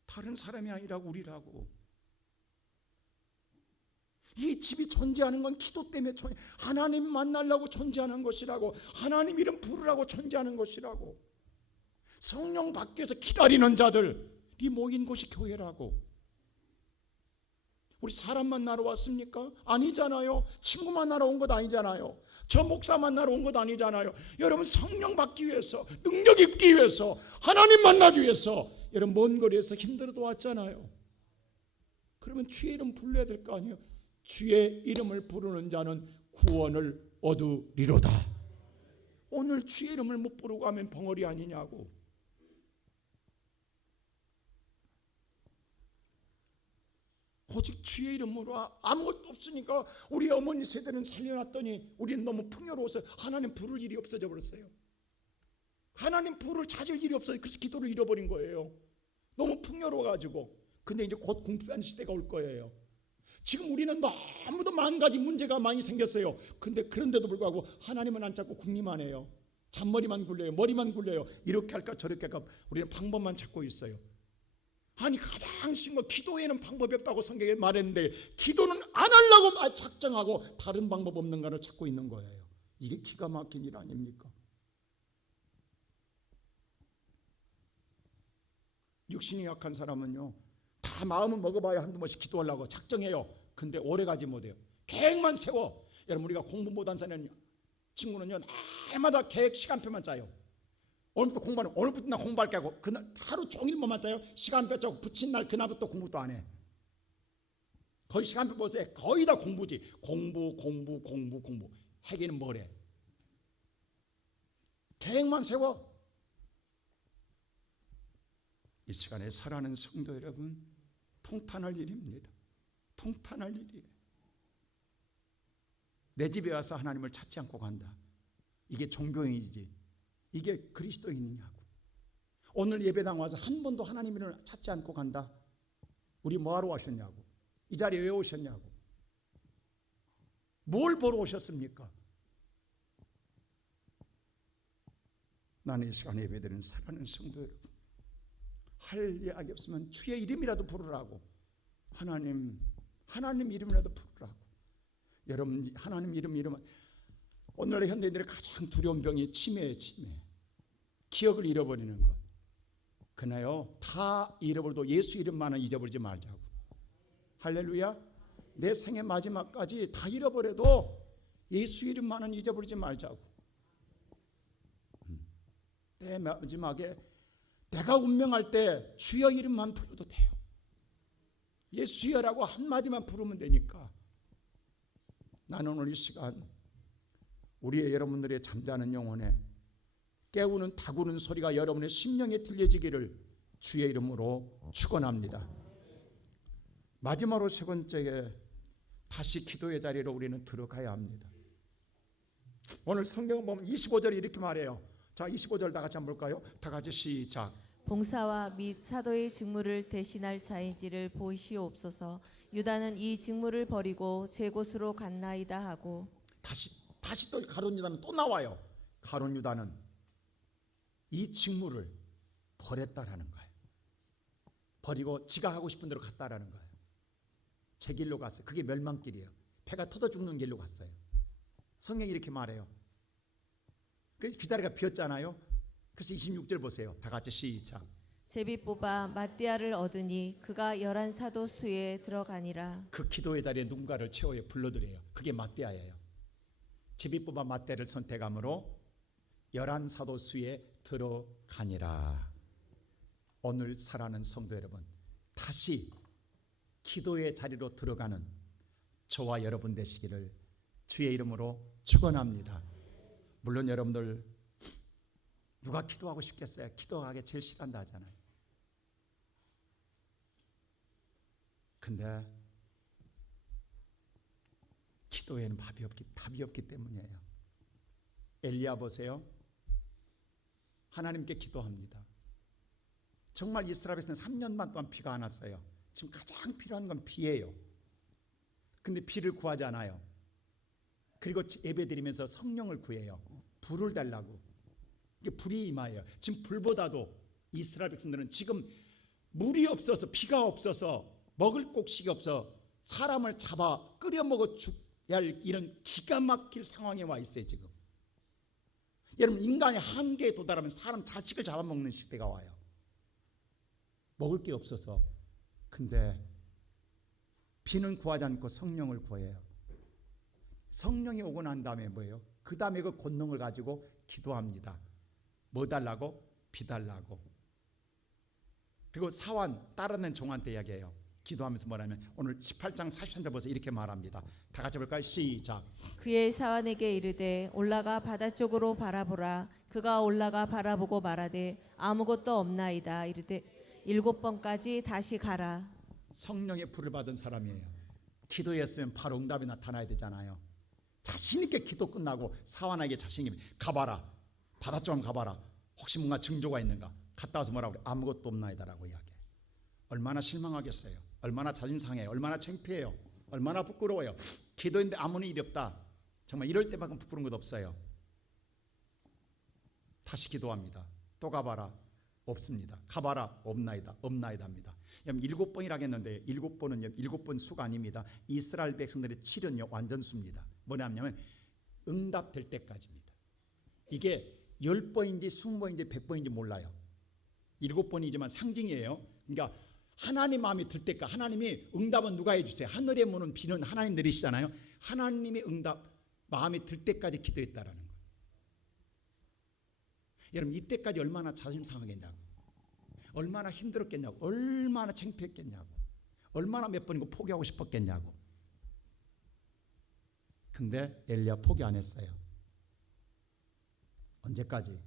다른 사람이 아니라고 우리라고. 이 집이 존재하는 건 기도 때문에 하나님 만나려고 존재하는 것이라고. 하나님 이름 부르라고 존재하는 것이라고. 성령 받기 위해서 기다리는 자들이 모인 곳이 교회라고. 우리 사람 만나러 왔습니까? 아니잖아요. 친구 만나러 온 것 아니잖아요. 저 목사 만나러 온 것 아니잖아요. 여러분 성령 받기 위해서, 능력 입기 위해서, 하나님 만나기 위해서 여러분 먼 거리에서 힘들어도 왔잖아요. 그러면 주의 이름 불러야 될 거 아니에요. 주의 이름을 부르는 자는 구원을 얻으리로다. 오늘 주의 이름을 못 부르고 하면 벙어리 아니냐고. 오직 주의 이름으로. 아무것도 없으니까 우리 어머니 세대는 살려놨더니 우리는 너무 풍요로워서 하나님 부를 일이 없어져 버렸어요. 하나님 부를 찾을 일이 없어요. 그래서 기도를 잃어버린 거예요. 너무 풍요로워가지고. 근데 이제 곧 궁핍한 시대가 올 거예요. 지금 우리는 너무도 만 가지 문제가 많이 생겼어요. 근데 그런데도 불구하고 하나님은 안 찾고 궁리만 해요. 잔머리만 굴려요. 머리만 굴려요. 이렇게 할까 저렇게 할까. 우리는 방법만 찾고 있어요. 아니 가장 쉬운 거 기도에는 방법이 없다고 성경에 말했는데 기도는 안 하려고 작정하고 다른 방법 없는가를 찾고 있는 거예요. 이게 기가 막힌 일 아닙니까? 육신이 약한 사람은요 다 마음을 먹어봐야 한두 번씩 기도하려고 작정해요. 근데 오래가지 못해요. 계획만 세워. 여러분 우리가 공부 못한 사람 친구는요 날마다 계획 시간표만 짜요. 오늘부터 공부하는, 오늘부터 나 공부할게 하고 그날 하루 종일 뭐만 짜요. 시간표 짜고 붙인 날 그날부터 공부도 안 해. 거의 시간표 보세요. 거의 다 공부지. 공부. 하기는 뭐래. 계획만 세워. 이 시간에 살아가는 성도 여러분, 통탄할 일입니다. 통탄할 일이에요. 내 집에 와서 하나님을 찾지 않고 간다. 이게 종교인이지. 이게 그리스도인이냐고. 오늘 예배당 와서 한 번도 하나님을 찾지 않고 간다. 우리 뭐하러 오셨냐고. 이 자리에 왜 오셨냐고. 뭘 보러 오셨습니까? 나는 이 시간에 예배드리는 사랑하는 성도 여러분, 할 이야기 없으면 주의 이름이라도 부르라고. 하나님 이름이라도 부르라고. 여러분 하나님 이름은 오늘날 현대인들의 가장 두려운 병이 치매예요. 치매. 기억을 잃어버리는 것. 그나요 다 잃어버려도 예수 이름만은 잊어버리지 말자고. 할렐루야. 내 생의 마지막까지 다 잃어버려도 예수 이름만은 잊어버리지 말자고. 내 마지막에 내가 운명할 때 주여 이름만 부르도 돼요. 예수여라고 한마디만 부르면 되니까. 나는 오늘 이 시간 우리의 여러분들의 잠자는 영혼에 깨우는 다구는 소리가 여러분의 심령에 들려지기를 주의 이름으로 축원합니다. 마지막으로 세 번째에 다시 기도의 자리로 우리는 들어가야 합니다. 오늘 성경을 보면 25절에 이렇게 말해요. 자, 25절 다 같이 한번 볼까요? 다 같이 시작. 봉사와 및 사도의 직무를 대신할 자인지를 보이시옵소서. 유다는 이 직무를 버리고 제 곳으로 갔나이다 하고 다시 또 가룟 유다는 또 나와요. 가룟 유다는 이 직무를 버렸다라는 거예요. 버리고 지가 하고 싶은 대로 갔다라는 거예요. 제 길로 갔어요. 그게 멸망길이에요. 배가 터져 죽는 길로 갔어요. 성경이 이렇게 말해요. 그래서 귀다리가 비었잖아요. 그래서 26절 보세요. 다 같이 시작. 제비 뽑아 마띠아를 얻으니 그가 11 사도 수에 들어가니라. 그 기도의 자리에 누군가를 채워요. 불러들여요. 그게 마띠아예요. 제비 뽑아 마띠아를 선택함으로 11 사도 수에 들어가니라. 오늘 살아가는 성도 여러분, 다시 기도의 자리로 들어가는 저와 여러분 되시기를 주의 이름으로 축원합니다. 물론 여러분들 누가 기도하고 싶겠어요? 기도하기 제일 싫어한다 하잖아요. 근데 기도에는 답이 없기 때문이에요. 엘리야 보세요. 하나님께 기도합니다. 정말 이스라엘에서는 3년 반 동안 비가 안 왔어요. 지금 가장 필요한 건 비예요. 근데 비를 구하지 않아요. 그리고 예배드리면서 성령을 구해요. 불을 달라고. 이게 불이 임하여요. 지금 불보다도 이스라엘 백성들은 지금 물이 없어서, 비가 없어서, 먹을 곡식이 없어 사람을 잡아 끓여 먹어 죽어야 할 이런 기가 막힐 상황에 와 있어요. 지금 여러분, 인간의 한계에 도달하면 사람 자식을 잡아먹는 시대가 와요. 먹을 게 없어서. 근데 비는 구하지 않고 성령을 구해요. 성령이 오고 난 다음에 뭐예요? 그 다음에 그 권능을 가지고 기도합니다. 뭐 달라고? 비 달라고. 그리고 사환 따르는 종한테 이야기해요. 기도하면서 뭐라면 오늘 18장 43절 보세요. 이렇게 말합니다. 다 같이 볼까요? 시작. 그의 사환에게 이르되 올라가 바다 쪽으로 바라보라. 그가 올라가 바라보고 말하되 아무것도 없나이다. 이르되 7번까지 다시 가라. 성령의 불을 받은 사람이에요. 기도했으면 바로 응답이 나타나야 되잖아요. 자신 있게 기도 끝나고 사환에게 자신 있게 가봐라. 바다 쪽 가봐라. 혹시 뭔가 징조가 있는가? 갔다 와서 뭐라고 그래? 아무것도 없나이다라고 이야기해요. 얼마나 실망하겠어요. 얼마나 자존심 상해요. 얼마나 창피해요. 얼마나 부끄러워요. 기도했는데 아무 일이 없다. 정말 이럴 때만큼 부끄러운 것 없어요. 다시 기도합니다. 또 가봐라. 없습니다. 가봐라. 없나이다. 없나이다 합니다. 7번이라고 했는데 7번은 7번 수가 아닙니다. 이스라엘 백성들의 7은 완전 수입니다. 뭐냐면 응답될 때까지입니다. 이게 10번인지 20번인지 100번인지 몰라요. 7번이지만 상징이에요. 그러니까 하나님 마음이 들 때까지. 하나님이 응답은 누가 해주세요? 하늘의 문은 비는 하나님 내리시잖아요. 하나님의 응답 마음이 들 때까지 기도했다라는 거예요. 여러분, 이때까지 얼마나 자존심 상하겠냐고, 얼마나 힘들었겠냐고, 얼마나 창피했겠냐고, 얼마나 몇 번이고 포기하고 싶었겠냐고. 근데 엘리야 포기 안 했어요. 언제까지?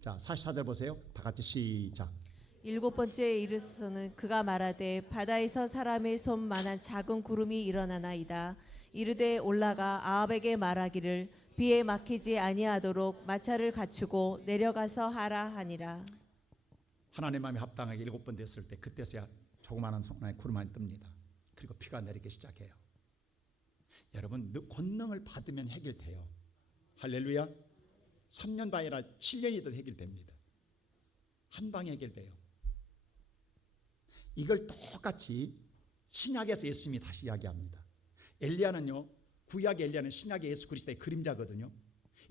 자, 44절 보세요. 다 같이 시작. 7번째에 이르러서는 그가 말하되 바다에서 사람의 손만한 작은 구름이 일어나나이다. 이르되 올라가 아합에게 말하기를 비에 막히지 아니하도록 마차를 갖추고 내려가서 하라 하니라. 하나님 마음이 합당하게 7번 됐을 때 그때서야 조그마한 손안에 구름 안이 뜹니다. 그리고 비가 내리기 시작해요. 여러분, 권능을 받으면 해결돼요. 할렐루야. 3년 반이 아니라 7년이든 해결됩니다. 한 방에 해결돼요. 이걸 똑같이 신약에서 예수님이 다시 이야기합니다. 엘리야는요, 구약의 엘리야는 신약의 예수 그리스도의 그림자거든요.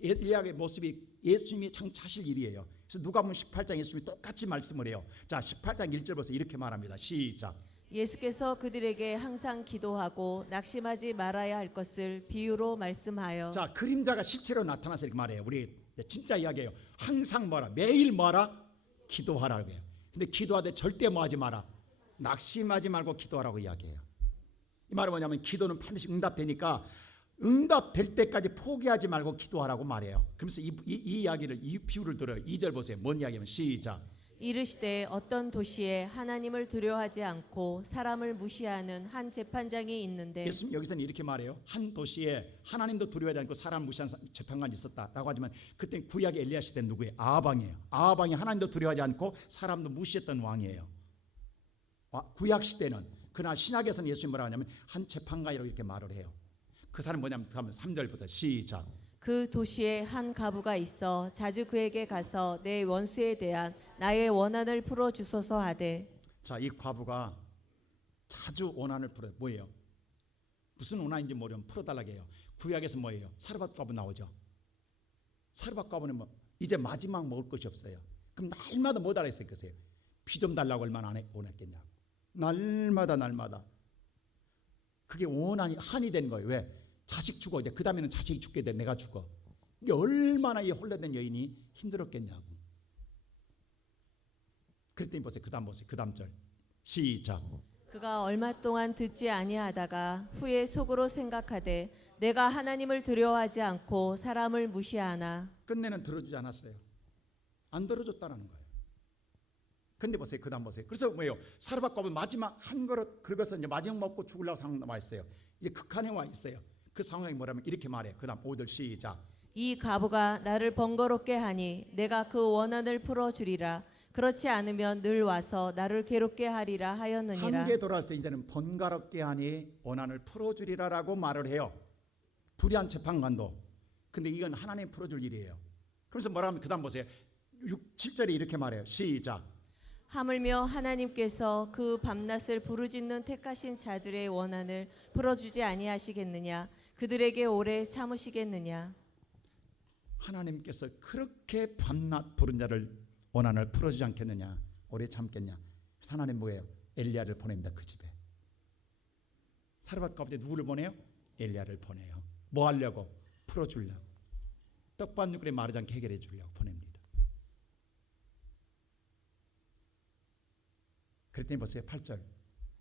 엘리야의 모습이 예수님이 장차실 일이에요. 그래서 누가복음 18장 예수님이 똑같이 말씀을 해요. 자, 18장 1절 보세요. 이렇게 말합니다. 시작. 예수께서 그들에게 항상 기도하고 낙심하지 말아야 할 것을 비유로 말씀하여. 자, 그림자가 실체로 나타나서 이렇게 말해요. 우리 진짜 이야기예요. 항상 뭐라? 매일 뭐라? 기도하라고 해요. 근데 기도하되 절대 뭐 하지 마라? 낙심하지 말고 기도하라고 이야기해요. 이 말은 뭐냐면 기도는 반드시 응답되니까 응답될 때까지 포기하지 말고 기도하라고 말해요. 그러면서 이 이야기를, 이 비유를 들어요. 2절 보세요. 뭔 이야기냐면 시작. 이르시되 어떤 도시에 하나님을 두려워하지 않고 사람을 무시하는 한 재판장이 있는데. 예수님 여기서는 이렇게 말해요. 한 도시에 하나님도 두려워하지 않고 사람 무시하는 재판관이 있었다라고 하지만 그때 구약의 엘리야 시대는 누구예요? 아합왕이에요. 아합왕이 하나님도 두려워하지 않고 사람도 무시했던 왕이에요. 구약 시대는 그러나 신약에서는 예수님이 뭐라 하냐면 한 재판가이라고 이렇게 말을 해요. 그 사람은 뭐냐면 3절부터 시작. 그 도시에 한 가부가 있어 자주 그에게 가서 내 원수에 대한 나의 원한을 풀어 주소서 하되. 자, 이 과부가 자주 원한을 풀어요. 뭐예요? 무슨 원한인지 모르면 풀어달라고 해요. 구약에서 뭐예요? 사르밧 과부 나오죠. 사르밧 과부는 뭐 이제 마지막 먹을 것이 없어요. 그럼 날마다 뭐 달라 했을 거세요? 피 좀 달라고 얼마나 안 원했겠냐고. 날마다 그게 원한이 한이 된 거예요. 왜? 자식 죽어. 이제 그 다음에는 자식이 죽게 돼. 내가 죽어. 이게 얼마나 이 홀려된 여인이 힘들었겠냐고. 그랬더니 보세요. 그 다음 보세요. 그 다음 절 시작. 그가 얼마 동안 듣지 아니하다가 후에 속으로 생각하되 내가 하나님을 두려워하지 않고 사람을 무시하나. 끝내는 들어주지 않았어요. 안 들어줬다는 거예요. 근데 보세요. 그 다음 보세요. 그래서 뭐예요? 사르밧 과부는 마지막 한 그릇 긁어서 이제 마지막 먹고 죽으려고 상황 와 있어요. 이제 극한에 와 있어요. 그 상황이 뭐라면 이렇게 말해요. 그 다음 5절 시작. 이 가부가 나를 번거롭게 하니 내가 그 원한을 풀어 주리라. 그렇지 않으면 늘 와서 나를 괴롭게 하리라 하였느니라. 한계 돌아왔을 때 이제는 번거롭게 하니 원한을 풀어주리라라고 말을 해요. 불의한 재판관도. 근데 이건 하나님 풀어줄 일이에요. 그래서 뭐라 하면 그 다음 보세요. 6, 7절에 이렇게 말해요. 시작. 하물며 하나님께서 그 밤낮을 부르짖는 택하신 자들의 원한을 풀어주지 아니하시겠느냐. 그들에게 오래 참으시겠느냐. 하나님께서 그렇게 밤낮 부른 자를 원한을 풀어주지 않겠느냐. 오래 참겠냐. 하나님 뭐예요? 엘리야를 보냅니다. 그 집에. 사르밧 과부에 누구를 보내요? 엘리야를 보내요. 뭐 하려고? 풀어주려고. 떡반죽에 마르지 않게 해결해 주려고 보냅니다. 그랬더니 보세요. 8절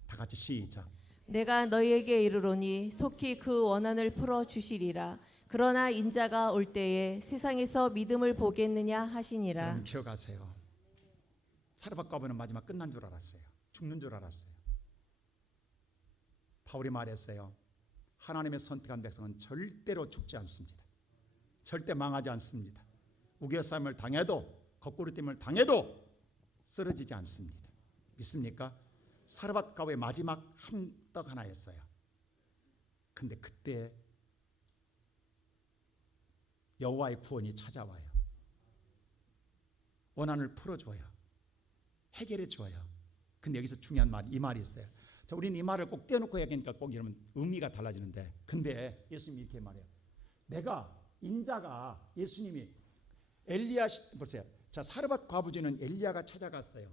다 같이 시작. 내가 너희에게 이르노니 속히 그 원한을 풀어 주시리라. 그러나 인자가 올 때에 세상에서 믿음을 보겠느냐 하시니라. 여러분 기억하세요. 사르밧 과부는 마지막 끝난 줄 알았어요. 죽는 줄 알았어요. 바울이 말했어요. 하나님의 선택한 백성은 절대로 죽지 않습니다. 절대 망하지 않습니다. 우겨싸임을 당해도 거꾸로짐을 당해도 쓰러지지 않습니다. 믿습니까? 사르밧 과부의 마지막 한 떡 하나였어요. 근데 그때 여호와의 구원이 찾아와요. 원한을 풀어줘요. 해결해줘요. 근데 여기서 중요한 말, 이 말이 있어요. 자, 우리는 이 말을 꼭 떼어놓고 얘기하니까 꼭 이러면 의미가 달라지는데, 근데 예수님이 이렇게 말해요. 내가 인자가 예수님이 엘리야 보세요. 자, 사르밧 과부지는 엘리야가 찾아갔어요.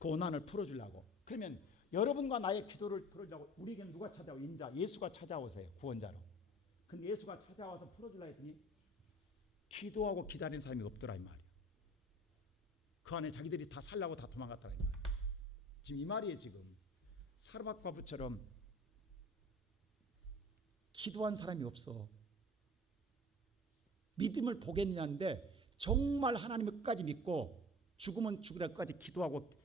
그 원한을 풀어주려고. 그러면 여러분과 나의 기도를 풀어주려고 우리에게는 누가 찾아오? 인자 예수가 찾아오세요. 구원자로. 근데 예수가 찾아와서 풀어주려 했더니 기도하고 기다리는 사람이 없더라 이 말이에요. 그 안에 자기들이 다 살라고 다 도망갔더라 이 말이에요. 지금 이 말이에요. 지금 사르밧 과부처럼 기도한 사람이 없어. 믿음을 보겠냐는데 정말 하나님을 끝까지 믿고 죽으면 죽으라까지 기도하고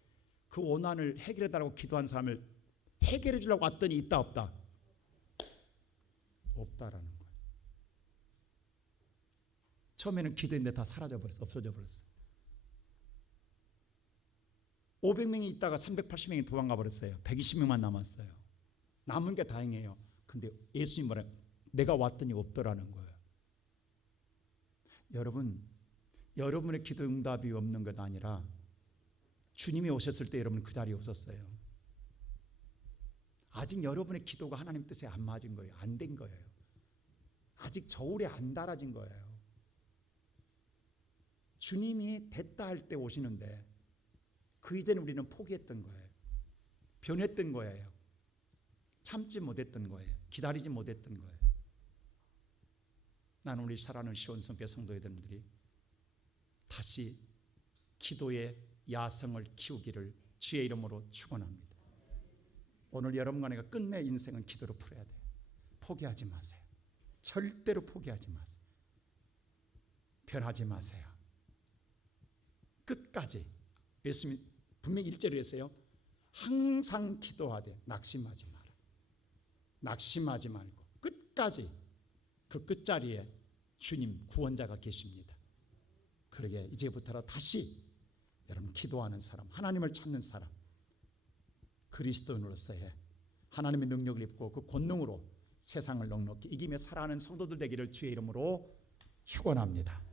그 원한을 해결해 달라고 기도한 사람을 해결해 주려고 왔더니 있다 없다? 없다라는 거예요. 처음에는 기도했는데 다 사라져 버렸어. 없어져 버렸어. 500명이 있다가 380명이 도망가 버렸어요. 120명만 남았어요. 남은 게 다행이에요. 근데 예수님 말해 내가 왔더니 없더라는 거예요. 여러분, 여러분의 기도 응답이 없는 것 아니라 주님이 오셨을 때 여러분 그 자리에 없었어요. 아직 여러분의 기도가 하나님 뜻에 안 맞은 거예요. 안 된 거예요. 아직 저울에 안 달아진 거예요. 주님이 됐다 할 때 오시는데 그 이전에 우리는 포기했던 거예요. 변했던 거예요. 참지 못했던 거예요. 기다리지 못했던 거예요. 나는 우리 사랑하는 시온성교 성도 여러분들이 다시 기도의 야성을 키우기를 주의 이름으로 축원합니다. 오늘 여러분과 내가 끝내 인생은 기도로 풀어야 돼요. 포기하지 마세요. 절대로 포기하지 마세요. 변하지 마세요. 끝까지. 예수님이 분명히 1절에 했어요. 항상 기도하되 낙심하지 마라. 낙심하지 말고 끝까지 그 끝자리에 주님 구원자가 계십니다. 그러게 이제부터 다시 여러분 기도하는 사람, 하나님을 찾는 사람, 그리스도인으로서의 하나님의 능력을 입고 그 권능으로 세상을 넉넉히 이기며 살아가는 성도들 되기를 주의 이름으로 축원합니다.